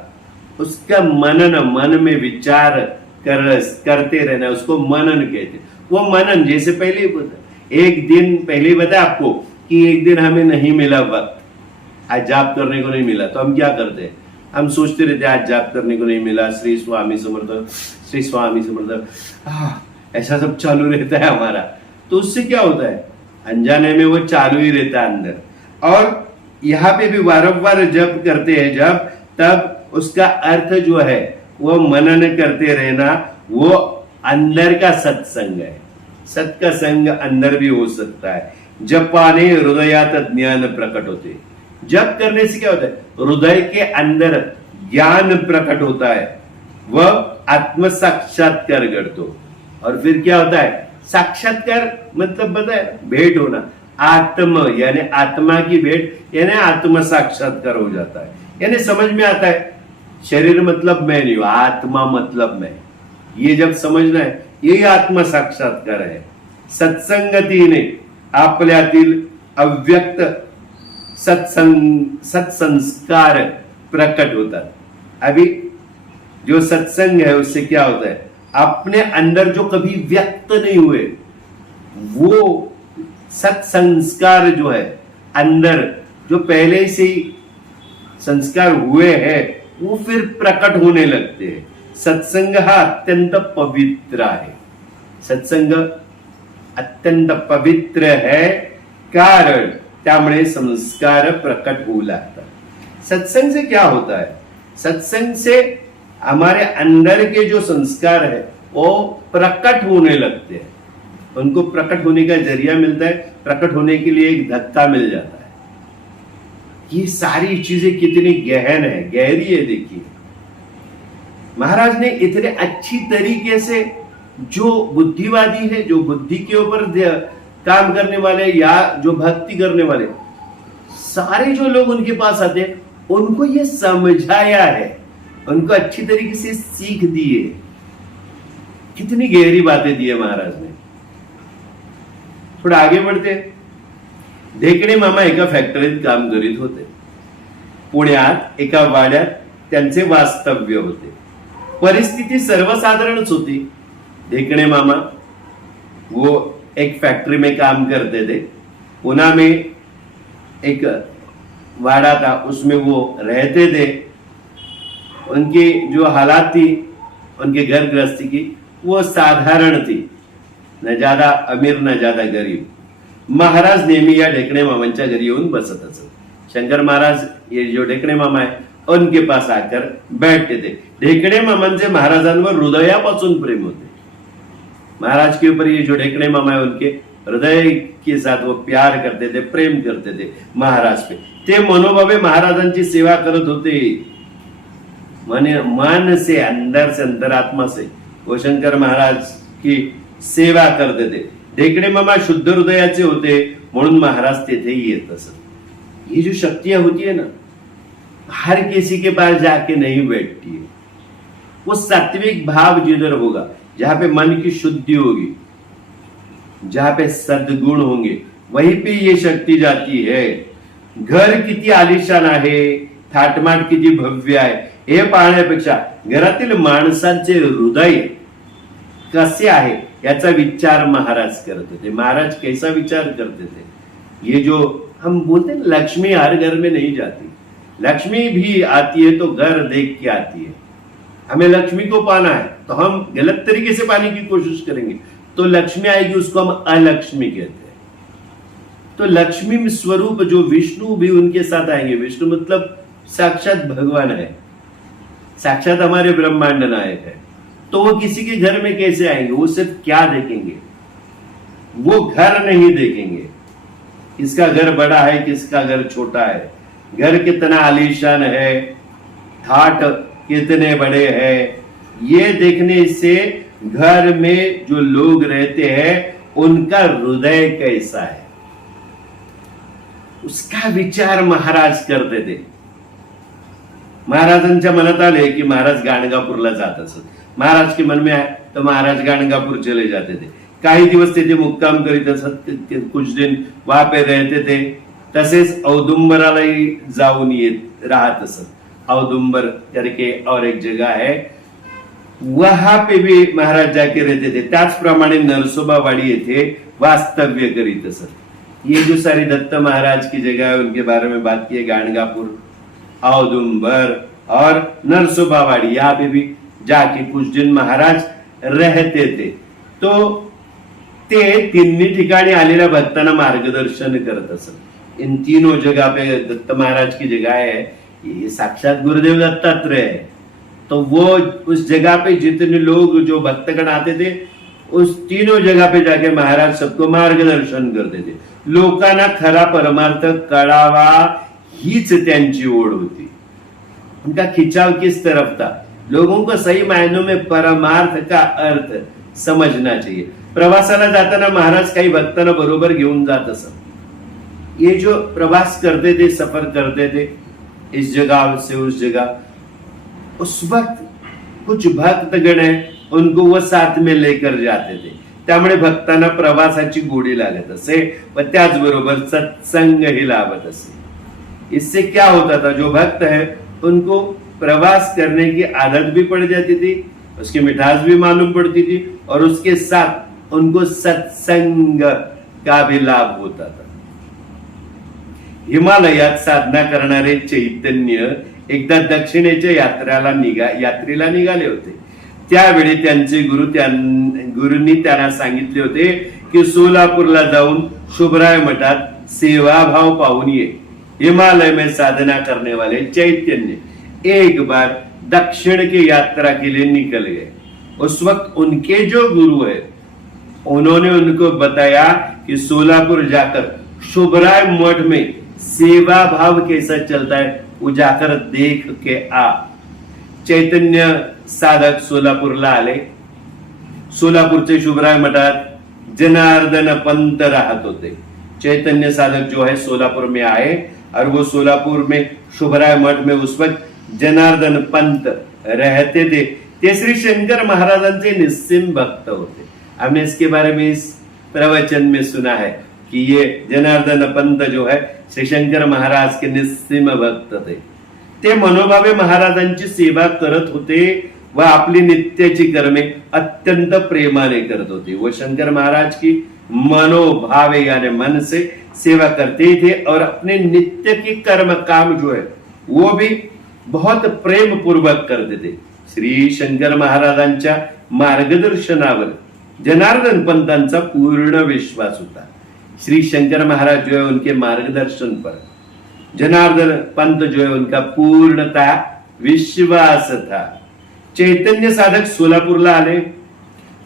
उसका मनन, मन में विचार करते रहना, उसको मनन कहते. वो मनन जैसे पहले एक दिन पहले बताया आपको कि एक दिन हमें नहीं मिला वक्त, आज जाप करने को नहीं मिला, तो हम क्या करते हैं, हम सोचते रहते आज जाप करने को नहीं मिला, श्री स्वामी समर्थ, श्री स्वामी समर्थ, ऐसा सब चालू रहता है हमारा. तो उससे क्या होता है, अनजाने में वो चालू ही रहता है अंदर. और यहाँ पे भी वारंवार जप करते हैं जब, तब उसका अर्थ जो है वो मनन करते रहना, वो अंदर का सत्संग है. सत का संग अंदर भी हो सकता है. जपाने हृदयात ज्ञान प्रकट होते. जप करने से क्या होता है, हृदय के अंदर ज्ञान प्रकट होता है, वह आत्म साक्षात्कार घडतो. और फिर क्या होता है, साक्षात्कार मतलब बताए भेंट होना, आत्म यानी आत्मा की भेंट यानी आत्म साक्षात्कार हो जाता है. यानी समझ में आता है शरीर मतलब मैं नहीं हूं, आत्मा मतलब मैं. ये जब समझना है, यही आत्म साक्षात्कार है. सत्संगतीने आपल्यातील अव्यक्त सत्संस्कार प्रकट होतात. अभी जो सत्संग है उससे क्या होता है, अपने अंदर जो कभी व्यक्त नहीं हुए वो सत्संस्कार जो है अंदर, जो पहले से ही संस्कार हुए हैं, वो फिर प्रकट होने लगते हैं. सत्संग हा अत्यंत पवित्र है. सत्संग अत्यंत पवित्र है, कारण त्यामुळे संस्कार प्रकट होऊ लागतात. सत्संग से क्या होता है, सत्संग से हमारे अंदर के जो संस्कार है वो प्रकट होने लगते हैं. उनको प्रकट होने का जरिया मिलता है, प्रकट होने के लिए एक धक्का मिल जाता है. ये सारी चीजें कितनी गहन है, गहरी है. देखिए महाराज ने इतने अच्छी तरीके से जो बुद्धिवादी है, जो बुद्धि के ऊपर काम करने वाले या जो भक्ति करने वाले, सारे जो लोग उनके पास आते हैं उनको ये समझाया है, उनको अच्छी तरीके से सीख दी है. कितनी गहरी बातें दी है महाराज ने. थोडं आगे बढ़ते. ढेकणे मामा एका फॅक्टरीत काम करीत होते. पुण्यात एका वाड्यात त्यांचे वास्तव्य होते. परिस्थिती सर्वसाधारणच होती. ढेकणे मामा वो एक फैक्ट्री में काम करते थे. पुणे में एक वाड़ा था, उसमें वो रहते थे. उनकी जो हालात थी उनके घर गृहस्थी की, वो साधारण थी, न ज्यादा अमीर न ज्यादा गरीब. महाराज नेहमी या ढेकणे मामांच्या घरी येऊन बसत असत. शंकर महाराज ये जो ढेकणे मामा है उनके पास आकर बैठते थे. ढेकणे मामांचे महाराजांवर हृदयापासून प्रेम होते. महाराज के ऊपर ये जो ढेकणे मामा है उनके हृदय के साथ वो प्यार करते थे, प्रेम करते थे महाराज पे. ते मनोभावे महाराजांची सेवा करत होते. मन से, अंदर से, अंतरात्मा से वो शंकर महाराज की सेवा करते थे. ढेकणे मामा शुद्ध हृदयाचे होते म्हणून महाराज तेथे येत असत. ये जो शक्तियां होती है ना, हर किसी के पास जाके नहीं बैठती है. वो सात्विक भाव जिधर होगा, जहां पे मन की शुद्धि होगी, जहां पे सद्गुण होंगे, वहीं पे ये शक्ति जाती है. घर किती आलिशान आहे, थाटमाट किती भव्य आहे हे पाहण्यापेक्षा घरातील माणसांचे हृदय कसे आहे याचा विचार महाराज करत होते. महाराज कैसा विचार करते थे, ये जो हम बोलते हैं लक्ष्मी हर घर में नहीं जाती. लक्ष्मी भी आती है तो घर देख के आती है. हमें लक्ष्मी को पाना है तो हम गलत तरीके से पाने की कोशिश करेंगे तो लक्ष्मी आएगी, उसको हम अलक्ष्मी कहते हैं। तो लक्ष्मी स्वरूप जो विष्णु भी उनके साथ आएंगे। विष्णु मतलब साक्षात भगवान है, साक्षात हमारे ब्रह्मांड नायक है। तो वो किसी के घर में कैसे आएंगे? वो सिर्फ क्या देखेंगे? वो घर नहीं देखेंगे, किसका घर बड़ा है, किसका घर छोटा है, घर कितना आलीशान है, ठाट कितने बड़े हैं, ये देखने से घर में जो लोग रहते हैं उनका हृदय कैसा है, उसका विचार महाराज करते थे। महाराजांच्या मनात आले की महाराज गाणगापूरला जात असत। महाराज के मन में आए तो महाराज गाणगापूर चले जाते थे, काही दिवस तिथे मुक्काम करीत असत, कुछ दिन वहां पे रहते थे। तसेच औदुंबरालाही जाऊन येत राहत असत। औदुंबर करके और एक जगह है, वहां पे भी महाराज जाके रहते थे। त्याचप्रमाणे नरसोबावाड़ी येथे वास्तव्य करीत असत। ये जो सारी दत्त महाराज की जगह है उनके बारे में बात की है, गाणगापुर, औदुंबर और नरसोबावाड़ी, यहाँ पे भी जाके कुछ दिन महाराज रहते थे। तो ते तिन्ही ठिकाणी आलेल्या भक्तांना मार्गदर्शन करत असत। इन तीनों जगह पे दत्त महाराज की जगह है, ये साक्षात गुरुदेव दत्तात्रेय है। तो वो उस जगह पे जितने लोग जो भक्तगण आते थे, उस तीनों जगह पे जाके महाराज सबको मार्गदर्शन करते थे। लोकांना खरा परमार्थ कळावा हीच त्यांची ओढ होती। उनका खिंचाव किस तरफ था? लोगों को सही मायनों में परमार्थ का अर्थ समझना चाहिए। प्रवासाला जाताना महाराज काही भक्तांना बरोबर घेऊन जात असत। ये जो प्रवास करते थे, सफर करते थे इस जगह से उस जगह, उस वक्त कुछ भक्तगण है उनको वो साथ में लेकर जाते थे। त्यामुळे भक्तांना प्रवासाची गोडी लागत असे व त्याचबरोबर सत्संग ही लाभत असे। इससे क्या होता था, जो भक्त है उनको प्रवास करने की आदत भी पड़ जाती थी, उसकी मिठास भी मालूम पड़ती थी और उसके साथ उनको सत्संग का भी लाभ होता था। हिमालयात साधना करणारे चैतन्य एकदा दक्षिणेच्या यात्रेला निघाले होते। त्यावेळी त्यांचे गुरुंनी त्यांना सांगितले होते की सोलापूरला जाऊन शुभराय मठात सेवाभाव पाहून ये। हिमालय में साधना करने वाले चैतन्य एक बार दक्षिण की यात्रा के लिए निकल गए। उस वक्त उनके जो गुरु है उन्होंने उनको बताया कि सोलापुर जाकर शुभराय मठ में सेवा भाव कैसा चलता है वो जाकर देख के आ। चैतन्य साधक सोलापूरला आले। सोलापूरचे शुभराय मठात जनार्दन पंत राहत होते। चैतन्य साधक जो है सोलापुर में आए और वो सोलापुर में शुभराय मठ में उस वक्त जनार्दन पंत रहते थे। ते श्री शंकर महाराजांचे निस्सिम भक्त होते। हमने इसके बारे में इस प्रवचन में सुना है कि ये जनार्दन पंत जो है श्री शंकर महाराज के निस्सिम भक्त थे। ते मनोभावे महाराजांची सेवा करत होते व आपली नित्याची कर्मे अत्यंत प्रेमाने करत होते। वो शंकर महाराज की मनोभावे यानी मन से सेवा करते थे और अपने नित्य की कर्म काम जो है वो भी बहुत प्रेम पूर्वक करते थे। श्री शंकर महाराजांच्या मार्गदर्शनावर जनार्दन पंतांचा पूर्ण विश्वास होता। श्री शंकर महाराज जो है उनके मार्गदर्शन पर जनार्दन पंत जो है उनका पूर्णतः विश्वास था। चैतन्य साधक सोलापूरला आले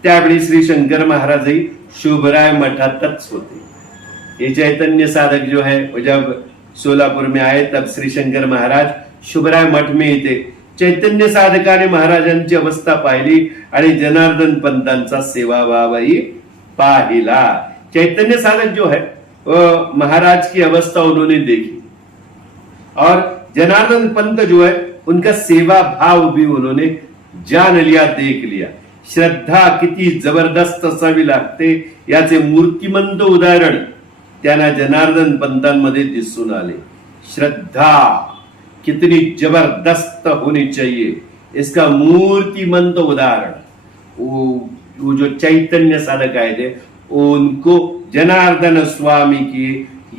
त्यावेळी श्री शंकर महाराज ही शुभराय मठातच होते। ये चैतन्य साधक जो है जब सोलापुर में आए तब श्री शंकर महाराज शुभराय मठ में ही थे। चैतन्य साधकाने महाराजांची अवस्था पाहिली आणि जनार्दन पंतांचा सेवाभावही पाहिला। चैतन्य साधक जो है वो महाराज की अवस्था उन्होंने देखी और जनार्दन पंत जो है उनका सेवा भाव भी उन्होंने जान लिया, देख लिया। श्रद्धा किती जबरदस्त असावी लागते याचे मूर्तिमंत उदाहरण त्यांना जनार्दन पंतांमध्ये दिसून आले। श्रद्धा कितनी जबरदस्त होनी चाहिए इसका मूर्तिमंत उदाहरण वो जो चैतन्य साधक आए थे उनको जनार्दन स्वामी की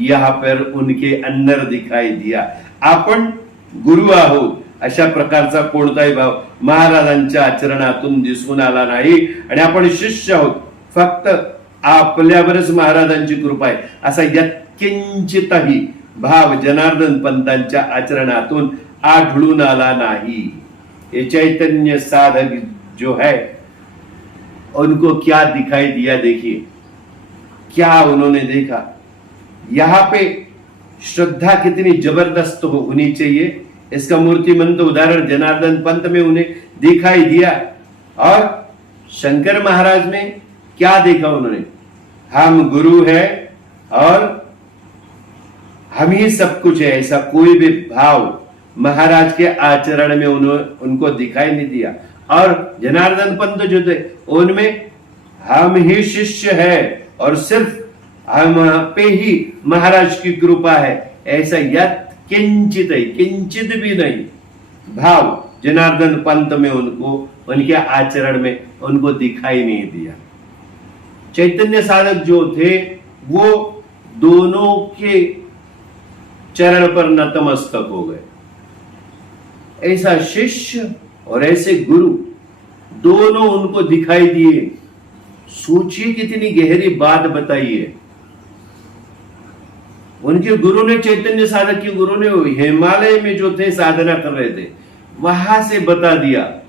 यहाँ पर उनके अंदर दिखाई दिया। आपण गुरु आहोत अशा प्रकारचा कोणताही भाव महाराजांच्या आचरणातून दिसून आला नाही आणि आपण शिष्य आहोत फक्त आपल्यावरच महाराजांची कृपा आहे असा यत्किंचितही भाव जनार्दन पंतांच्या आचरणातून आढळून आला नाही। ये चैतन्य साधक जो है उनको क्या दिखाई दिया, देखिए क्या उन्होंने देखा। यहां पे श्रद्धा कितनी जबरदस्त होनी चाहिए, इसका मूर्तिमंत उदाहरण जनार्दन पंत में उन्हें दिखाई दिया। और शंकर महाराज में क्या देखा उन्होंने, हम गुरु है और हम ही सब कुछ है, ऐसा कोई भी भाव महाराज के आचरण में उनको दिखाई नहीं दिया। और जनार्दन पंत जो थे उनमें हम ही शिष्य है और सिर्फ हम पे ही महाराज की कृपा है, ऐसा किंचित है, किंचित भी नहीं भाव जनार्दन पंत में उनको उनके आचरण में उनको दिखाई नहीं दिया। चैतन्य साधक जो थे वो दोनों के चरण पर नतमस्तक हो गए। ऐसा शिष्य और ऐसे गुरु दोनों उनको दिखाई दिए। सोचिए कितनी गहरी बात बताइए। उनके गुरु ने, चैतन्य साधक के गुरु ने हिमालय में जो थे साधना कर रहे थे वहां से बता दिया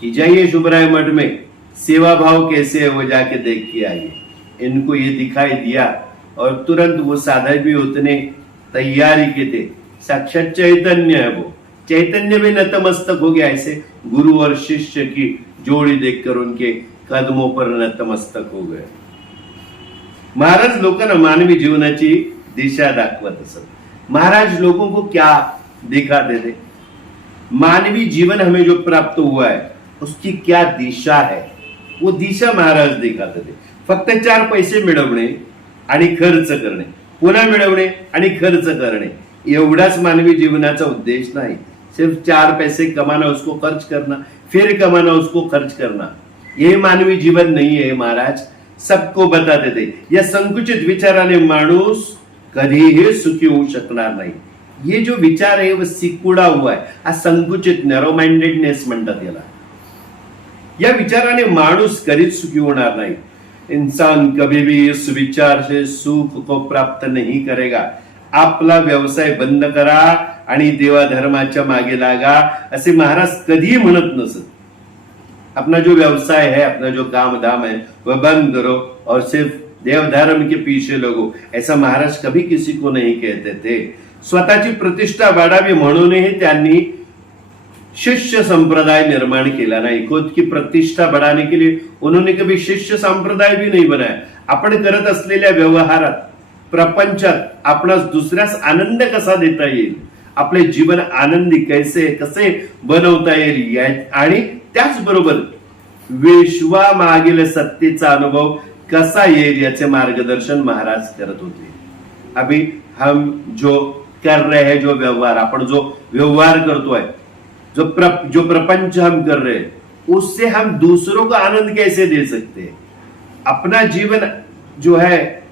कि जाइए शुभराय मठ में सेवा भाव कैसे है वो जाके देख के आइए। इनको ये दिखाई दिया और तुरंत वो साधक भी उतने तैयारी के थे। साक्षात चैतन्य है वो, चैतन्य में नतमस्तक हो गया। ऐसे गुरु और शिष्य की जोड़ी देखकर उनके कदमों पर नतमस्तक हो गए। महाराज लोकांना मानवी जीवनाची दिशा दाखवत असत। महाराज लोगों को क्या दिखाते थे, मानवी जीवन हमें जो प्राप्त हुआ है उसकी क्या दिशा है, वो दिशा महाराज दिखाते थे। फक्त 4 पैसे मिळवणे आणि खर्च करणे, पुन्हा मिळवणे आणि खर्च करणे, एवढाच मानवी जीवनाचा उद्देश नाही। सिर्फ 4 पैसे कमाना, उसको खर्च करना, फिर कमाना, उसको खर्च करना, ये मानवी जीवन नहीं है। महाराज सबको बताते थे या संकुचित विचाराने माणूस कधीही सुखी होऊ शकणार नाही। ये जो विचार आहे वो सिकुडा हुआ है, हा संकुचित नॅरो माइंडेडनेस म्हणतात याला। या विचाराने माणूस कधीच सुखी होणार नाही। इंसान कभी भी इस विचार से सुख को प्राप्त नहीं करेगा। आपला व्यवसाय बंद करा आणि देवा धर्माच्या मागे लागा असे महाराज कधी म्हणत नसत। अपना जो व्यवसाय है, अपना जो काम धाम है वह बंद करो और सिर्फ देव धर्म के पीछे लगो, ऐसा महाराज कभी किसी को नहीं कहते थे। स्वतःची प्रतिष्ठा वाढावी म्हणूनही त्यांनी शिष्य संप्रदाय निर्माण केला नाही। खुद की प्रतिष्ठा बढ़ाने के लिए उन्होंने कभी शिष्य संप्रदाय भी नहीं बनाया। आपण करत असलेल्या व्यवहारात, प्रपंचात आपणास दुसऱ्यास आनंद कसा देता येईल, आपले जीवन आनंदी कसे बनवता येईल आणि त्याचबरोबर विश्वामागील सत्तेचा अनुभव कसा येईल याचे मार्गदर्शन महाराज करत होते। अभी हम जो कर रहे हैं, जो व्यवहार आपण जो व्यवहार करतोय, जो प्रपंच हम कर रहे हैं, उससे हम दूसरों को आनंद कैसे दे सकते हैं, अपना जीवन जो है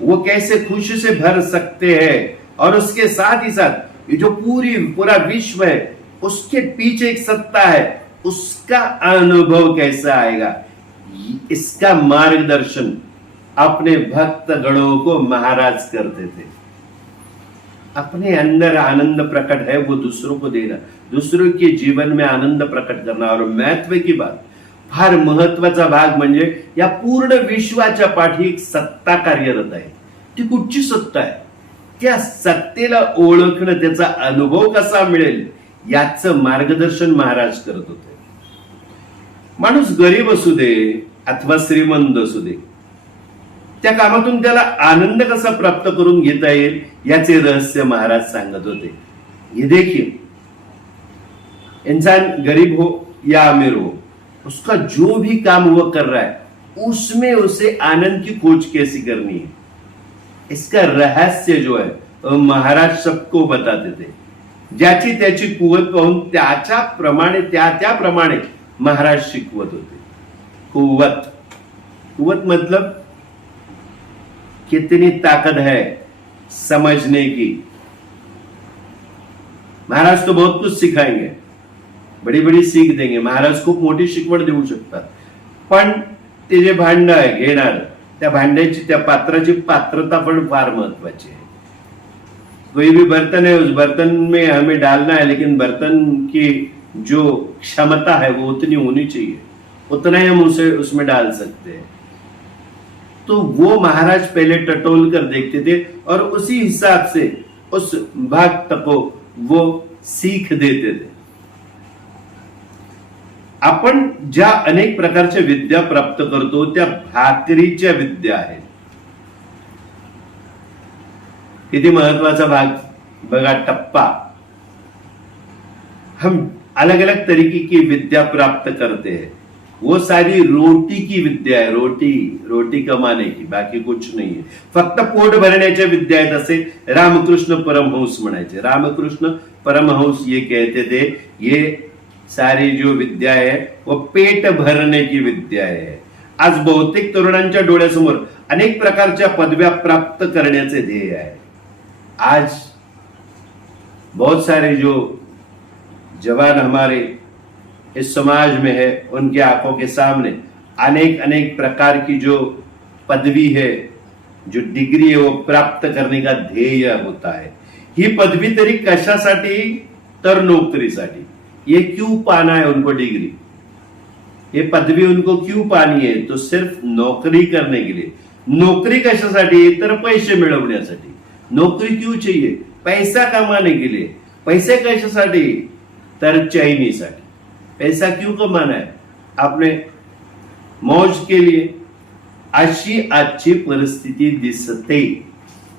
वो कैसे खुशी से भर सकते हैं, और उसके साथ ही साथ ये जो पूरा विश्व है उसके पीछे एक सत्ता है, उसका अनुभव कैसा आएगा, इसका मार्गदर्शन अपने भक्त गणों को महाराज करते थे। अपने अंदर आनंद प्रकट है वो दूसरों को देना, दूसरों के जीवन में आनंद प्रकट करना। और महत्व की बात, फार महत्वाचा भाग म्हणजे या पूर्ण विश्वाच्या पाठी एक सत्ता कार्यरत आहे। ती कुठची सत्ता आहे, त्या सत्तेला ओळखणं, त्याचा अनुभव कसा मिळेल याचं मार्गदर्शन महाराज करत होते। माणूस गरीब असू दे अथवा श्रीमंत असू दे, त्या कामातून त्याला आनंद कसा प्राप्त करून घेता येईल याचे रहस्य महाराज सांगत होते। ये देखिए, इंसान गरीब हो या अमीर हो, उसका जो भी काम वो कर रहा है उसमें उसे आनंद की खोज कैसी करनी है, इसका रहस्य जो है महाराज सबको बताते थे। ज्याची त्याची कुवत पाहून त्याप्रमाणे महाराज शिकवत होते। कुवत मतलब कितनी ताकत है समझने की। महाराज तो बहुत कुछ सिखाएंगे, बड़ी बड़ी सीख देंगे, महाराज खूप मोठी शिकवण देऊ शकतात, पण ते जे भांड आहे घेणार, त्या भांड्याची, त्या पात्राची पात्रता पण फार महत्वाची है। कोई भी बर्तन है, उस बर्तन में हमें डालना है, लेकिन बर्तन की जो क्षमता है वो उतनी होनी चाहिए, उतना ही हम उसे उसमें डाल सकते हैं। तो वो महाराज पहले टटोल कर देखते थे और उसी हिसाब से उस भक्त को वो सीख देते थे। आपण ज्या अनेक प्रकारच्या विद्या प्राप्त करतो त्या भाकरीच्या विद्या आहेत। किती महत्वाचा भाग बघा, टप्पा। हम अलग अलग तरीके की विद्या प्राप्त करते हैं, वो सारी रोटी की विद्या है, रोटी कमाने की, बाकी कुछ नहीं है। फक्त पोट भरण्याच्या विद्या आहेत असे रामकृष्ण परमहंस म्हणायचे। रामकृष्ण परमहंस ये कहते थे, ये सारी जो विद्या है वो पेट भरने की विद्या है। आज बहुतेक तरुणांच्या डोळ्यासमोर अनेक प्रकारच्या पदव्या प्राप्त करण्याचे ध्येय आहे। आज बहुत सारे जो जवान हमारे इस समाज में है, उनके आंखों के सामने अनेक अनेक प्रकार की जो पदवी है, जो डिग्री है, वो प्राप्त करने का ध्येय होता है। ही पदवी तरी कशासाठी? तर नोकरीसाठी। ये क्यों पाना है उनको डिग्री, ये पदवी उनको क्यों पानी है? तो सिर्फ नौकरी करने के लिए। नौकरी कशासाठी? तर पैसे मिळवण्यासाठी। नौकरी क्यों चाहिए? पैसा कमाने के लिए। पैसे कशासाठी? तर चैनीसाठी। पैसा क्यों कमाना है? अपने मौज के लिए। अशी आजची परिस्थिती दिसते,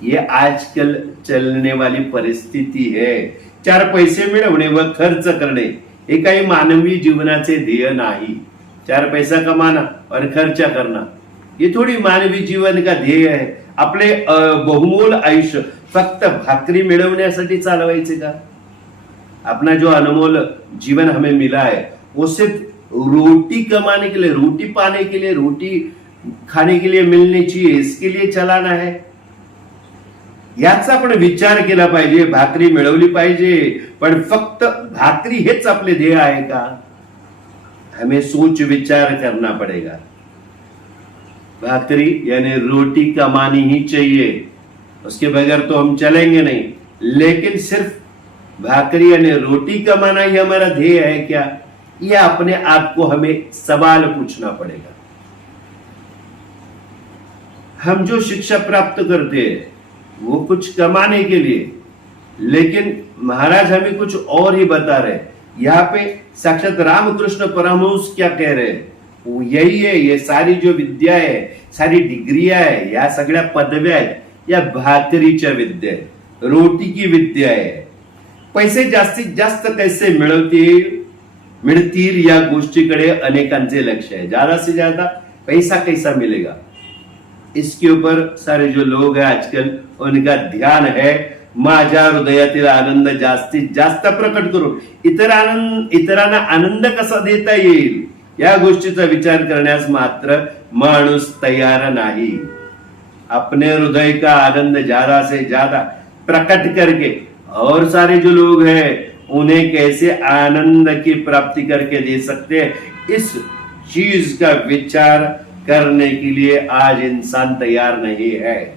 ये आजकल चलने वाली परिस्थिती है। चार पैसे मिळवणे व खर्च करणे हे काही मानवी जीवनाचे ध्येय नाही। चार पैसा कमाना और खर्च करना, ये थोड़ी मानवी जीवन का ध्येय है। आपले बहुमोल आयुष्य फक्त भाकरी मिळवण्यासाठी चालवायचे का? अपना जो अनमोल जीवन हमें मिला है वो सिर्फ रोटी कमाने के लिए, रोटी पाने के लिए, रोटी खाने के लिए मिलनी चाहिए, इसके लिए चलाना है? याचा आपण विचार केला पाहिजे। भाकरी मिळवली पाहिजे, पण फक्त भाकरी हेच आपले ध्येय आहे का? हमें सोच विचार करना पड़ेगा। भाकरी यानी रोटी कमानी ही चाहिए, उसके बगैर तो हम चलेंगे नहीं। लेकिन सिर्फ भाकरी यानी रोटी कमाना ही हमारा ध्येय है क्या? यह अपने आप को हमें सवाल पूछना पड़ेगा। हम जो शिक्षा प्राप्त करते हैं वो कुछ कमाने के लिए, लेकिन महाराज हमें कुछ और ही बता रहे हैं। यहाँ पे साक्षात रामकृष्ण परमहंस क्या कह रहे हैं? वो यही है, ये सारी जो विद्या है, सारी डिग्रिया है, या सगळ्या पदव्या आहेत, या भाकरीच्या विद्या आहे, रोटी की विद्या आहे। पैसे जास्तीत जास्त कैसे मिळतील या गोष्टीकडे अनेकांचे लक्ष है। ज्यादा से ज्यादा पैसा कैसा मिलेगा, इसके ऊपर सारे जो लोग हैं आजकल, उनका ध्यान है माझ्या हृदयातील आनंद जास्तीत जास्त प्रकट करून इतरांना आनंद कसा देता येईल या गोष्टीचा विचार करण्यास मात्र माणूस तयार नाही। अपने हृदय का आनंद ज्यादा से ज्यादा प्रकट करके और सारे जो लोग हैं उन्हें कैसे आनंद की प्राप्ति करके दे सकते हैं, इस चीज का विचार करने के लिए आज इंसान तयार नहीं है।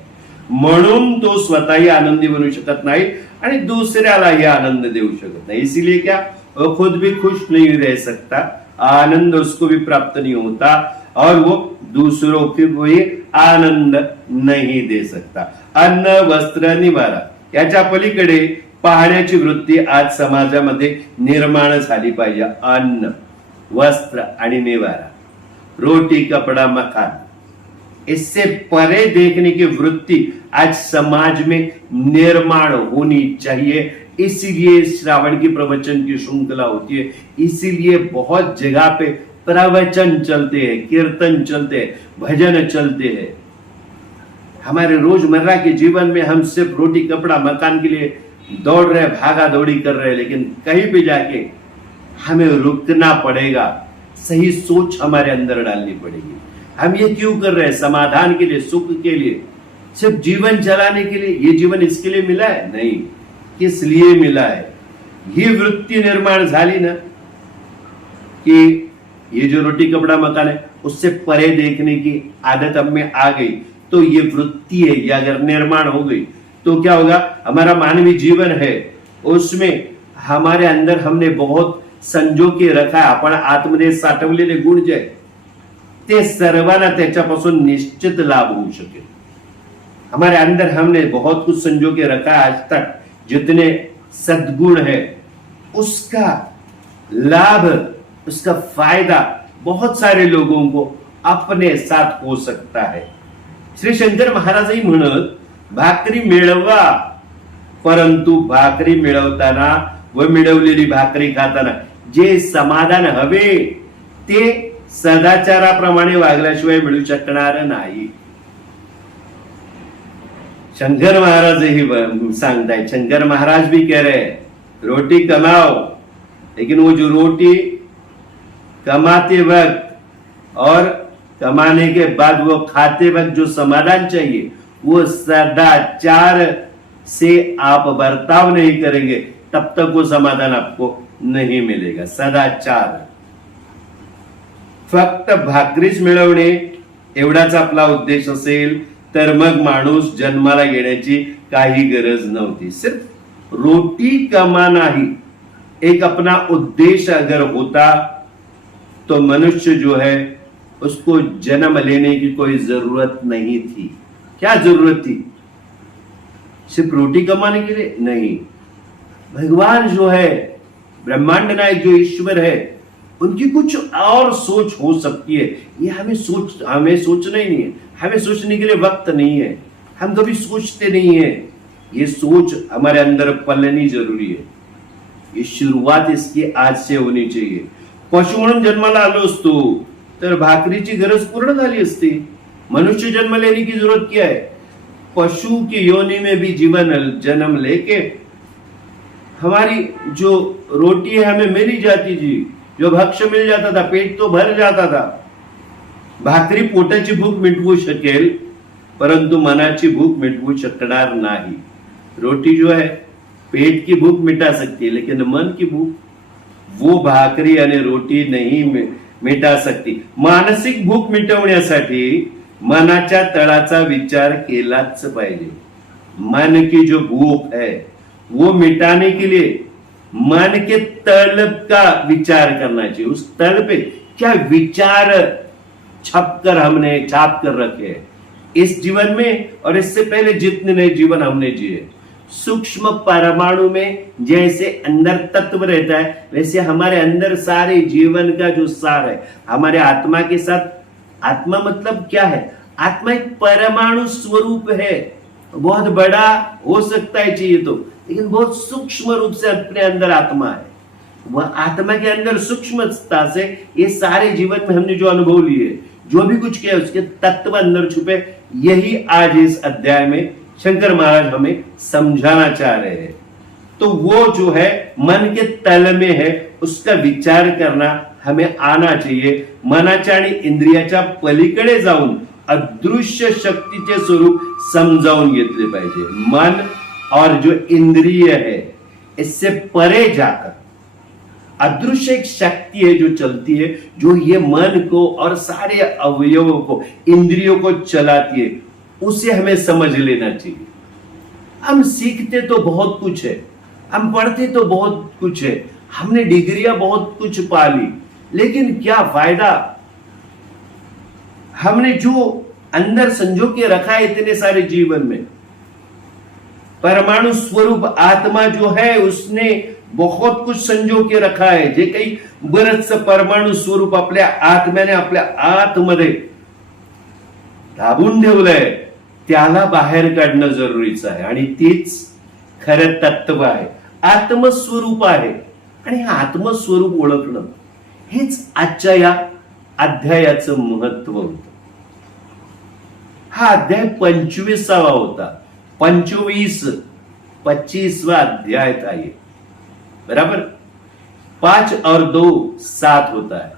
म्हणून तो स्वतःही आनंदी बनू शकत नाही आणि दूसऱ्यालाही आनंद देऊ शकत नाही। इसीलिए क्या, वो खुद भी खुश नहीं रह सकता, आनंद उसको भी प्राप्त नहीं होता और वो दूसरों को भी आनंद नहीं दे सकता। अन्न वस्त्र निवारा याच्या पलीकडे पाहण्याची वृत्ती आज समाजामध्ये निर्माण झाली पाहिजे। अन्न वस्त्र आणि निवारा, रोटी कपड़ा मकान, इससे परे देखने की वृत्ति आज समाज में निर्माण होनी चाहिए। इसीलिए श्रावण की प्रवचन की श्रृंखला होती है, इसीलिए बहुत जगह पे प्रवचन चलते हैं, कीर्तन चलते हैं, भजन चलते हैं। हमारे रोजमर्रा के जीवन में हम सिर्फ रोटी कपड़ा मकान के लिए दौड़ रहे, भागा दौड़ी कर रहे हैं, लेकिन कहीं पे जाके हमें रुकना पड़ेगा, सही सोच हमारे अंदर डालनी पड़ेगी। हम ये क्यों कर रहे हैं? समाधान के लिए, सुख के लिए, सिर्फ जीवन चलाने के लिए। ये जीवन इसके लिए मिला है? नहीं, किस लिए मिला है? ही वृत्ती निर्माण झाली ना की ये जो रोटी कपड़ा मकान है उससे परे देखने की आदत हम में आ गई, तो ये वृत्ति है, ये अगर निर्माण हो गई तो क्या होगा, हमारा मानवीय जीवन है उसमें हमारे अंदर हमने बहुत संजो के रखा, आपण आतमध्ये साठवलेले गुण जे ते सर्वांना त्याच्यापासून निश्चित लाभ होऊ शकेल। हमारे अंदर हमने बहुत कुछ संजो के रखा है, आज तक जितने सद्गुण है उसका लाभ, उसका फायदा बहुत सारे लोगों को अपने साथ हो सकता है। श्री शंकर महाराजही म्हणत, भाकरी मिळवा, परंतु भाकरी मिळवताना व मिळवलेली भाकरी खाताना जे समाधान हवे ते सदाचाराप्रमाणे वागल्याशिवाय मिळू शकणार नाही। शंकर महाराज ही सांगताय, शंकर महाराज भी कह रहे हैं रोटी कमाओ, लेकिन वो जो रोटी कमाते वक्त और कमाने के बाद वो खाते वक्त जो समाधान चाहिए वो सदाचार से आप बर्ताव नहीं करेंगे तब तक वो समाधान आपको नहीं मिलेगा। सदाचार, फक्त भाकरीच मिळवणे एवढाच आपला उद्देश असेल तर मग माणूस जन्माला येण्याची काही गरज नव्हती। सिर्फ रोटी कमाना ही एक अपना उद्देश्य अगर होता तो मनुष्य जो है उसको जन्म लेने की कोई जरूरत नहीं थी। क्या जरूरत थी? सिर्फ रोटी कमाने के लिए नहीं। भगवान जो है, ब्रह्मांड नायक जो ईश्वर है, उनकी कुछ और सोच हो सकती है। ये हमें सोचना ही नहीं है, हमें सोचने के लिए वक्त नहीं है, हम कभी सोचते नहीं है। ये सोच हमारे अंदर पलनी जरूरी है। ये शुरुआत इसकी आज से होनी चाहिए। पशु म्हणून जन्माला आलो असतो तर भाकरीची गरज पूर्ण झाली असती। मनुष्य जन्म लेने की जरूरत क्या है? पशु की योनि में भी जीवन जन्म लेके हमारी जो रोटी है हमें मिल ही जाती जी, जो भक्ष्य मिल जाता था, पेट तो भर जाता था। भाकरी पोटाची भूक मिटवू शकेल, परंतु मनाची भूक मिटवू शकणार नाही। रोटी जो है पेट की भूख मिटा सकती है, लेकिन मन की भूख वो भाकरी आणि रोटी नहीं मिटा सकती। मानसिक भूक मिटवण्यासाठी मनाच्या तळाचा विचार केलाच पाहिजे। मन की जो भूख है वो मिटाने के लिए मन के तल का विचार करना चाहिए। उस तल पे क्या विचार छाप कर रखे हैं इस जीवन में और इससे पहले जितने नए जीवन हमने जिए। सूक्ष्म परमाणु में जैसे अंदर तत्व रहता है, वैसे हमारे अंदर सारे जीवन का जो सार है हमारे आत्मा के साथ। आत्मा मतलब क्या है? आत्मा एक परमाणु स्वरूप है। बहुत बड़ा हो सकता है चाहिए तो, लेकिन बहुत सूक्ष्म रूप से अपने अंदर आत्मा है। वह आत्मा के अंदर सूक्ष्मता से ये सारे जीवन में हमने जो अनुभव लिए, जो भी कुछ किया, उसके तत्व अंदर छुपे। यही आज इस अध्याय में शंकर महाराज हमें समझाना चाह रहे हैं। तो वो जो है मन के तल में है, उसका विचार करना हमें आना चाहिए। मनाच्या आणि इंद्रियाच्या पलीकडे जाऊन अदृश्य शक्तीचे स्वरूप समजावून घेतले पाहिजे। मन और जो इंद्रिय है इससे परे जाकर अदृश्य एक शक्ति है जो चलती है, जो ये मन को और सारे अवयवों को, इंद्रियों को चलाती है, उसे हमें समझ लेना चाहिए। हम सीखते तो बहुत कुछ है, हम पढ़ते तो बहुत कुछ है, हमने डिग्रियां बहुत कुछ पा ली, लेकिन क्या फायदा? हमने जो अंदर संजो के रखा है इतने सारे जीवन में, परमाणु स्वरूप आत्मा जो है उसने बहुत कुछ संजो के रखा है। जे काही बरंच परमाणु स्वरूप आपल्या आत्म्याने आपल्या आतमध्ये दाबून ठेवलंय, त्याला बाहेर काढणं जरुरीचं आहे। आणि तीच खरं तत्व आहे, आत्मस्वरूप आहे। आणि हे आत्मस्वरूप ओळखणं हेच आजच्या या अध्यायाचं महत्व होतं। हा अध्याय 25वा होता। 25वां अध्याय था ये, बराबर। 5 और 2 7 होता है,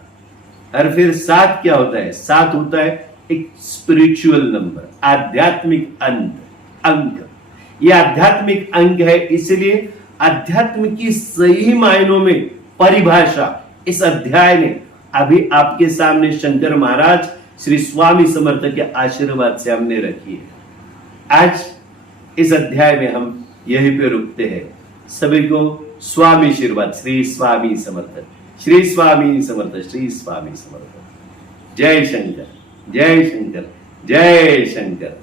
और फिर 7 क्या होता है? 7 होता है एक स्पिरिचुअल नंबर, आध्यात्मिक अंक। ये आध्यात्मिक अंक है, इसलिए अध्यात्म की सही मायनों में परिभाषा इस अध्याय ने अभी आपके सामने शंकर महाराज श्री स्वामी समर्थ के आशीर्वाद से हमने रखी है। आज इस अध्याय में हम यहीं पे रुकते हैं। सभी को स्वामी आशीर्वाद। श्री स्वामी समर्थ, श्री स्वामी समर्थ, श्री स्वामी समर्थ। जय शंकर, जय शंकर, जय शंकर।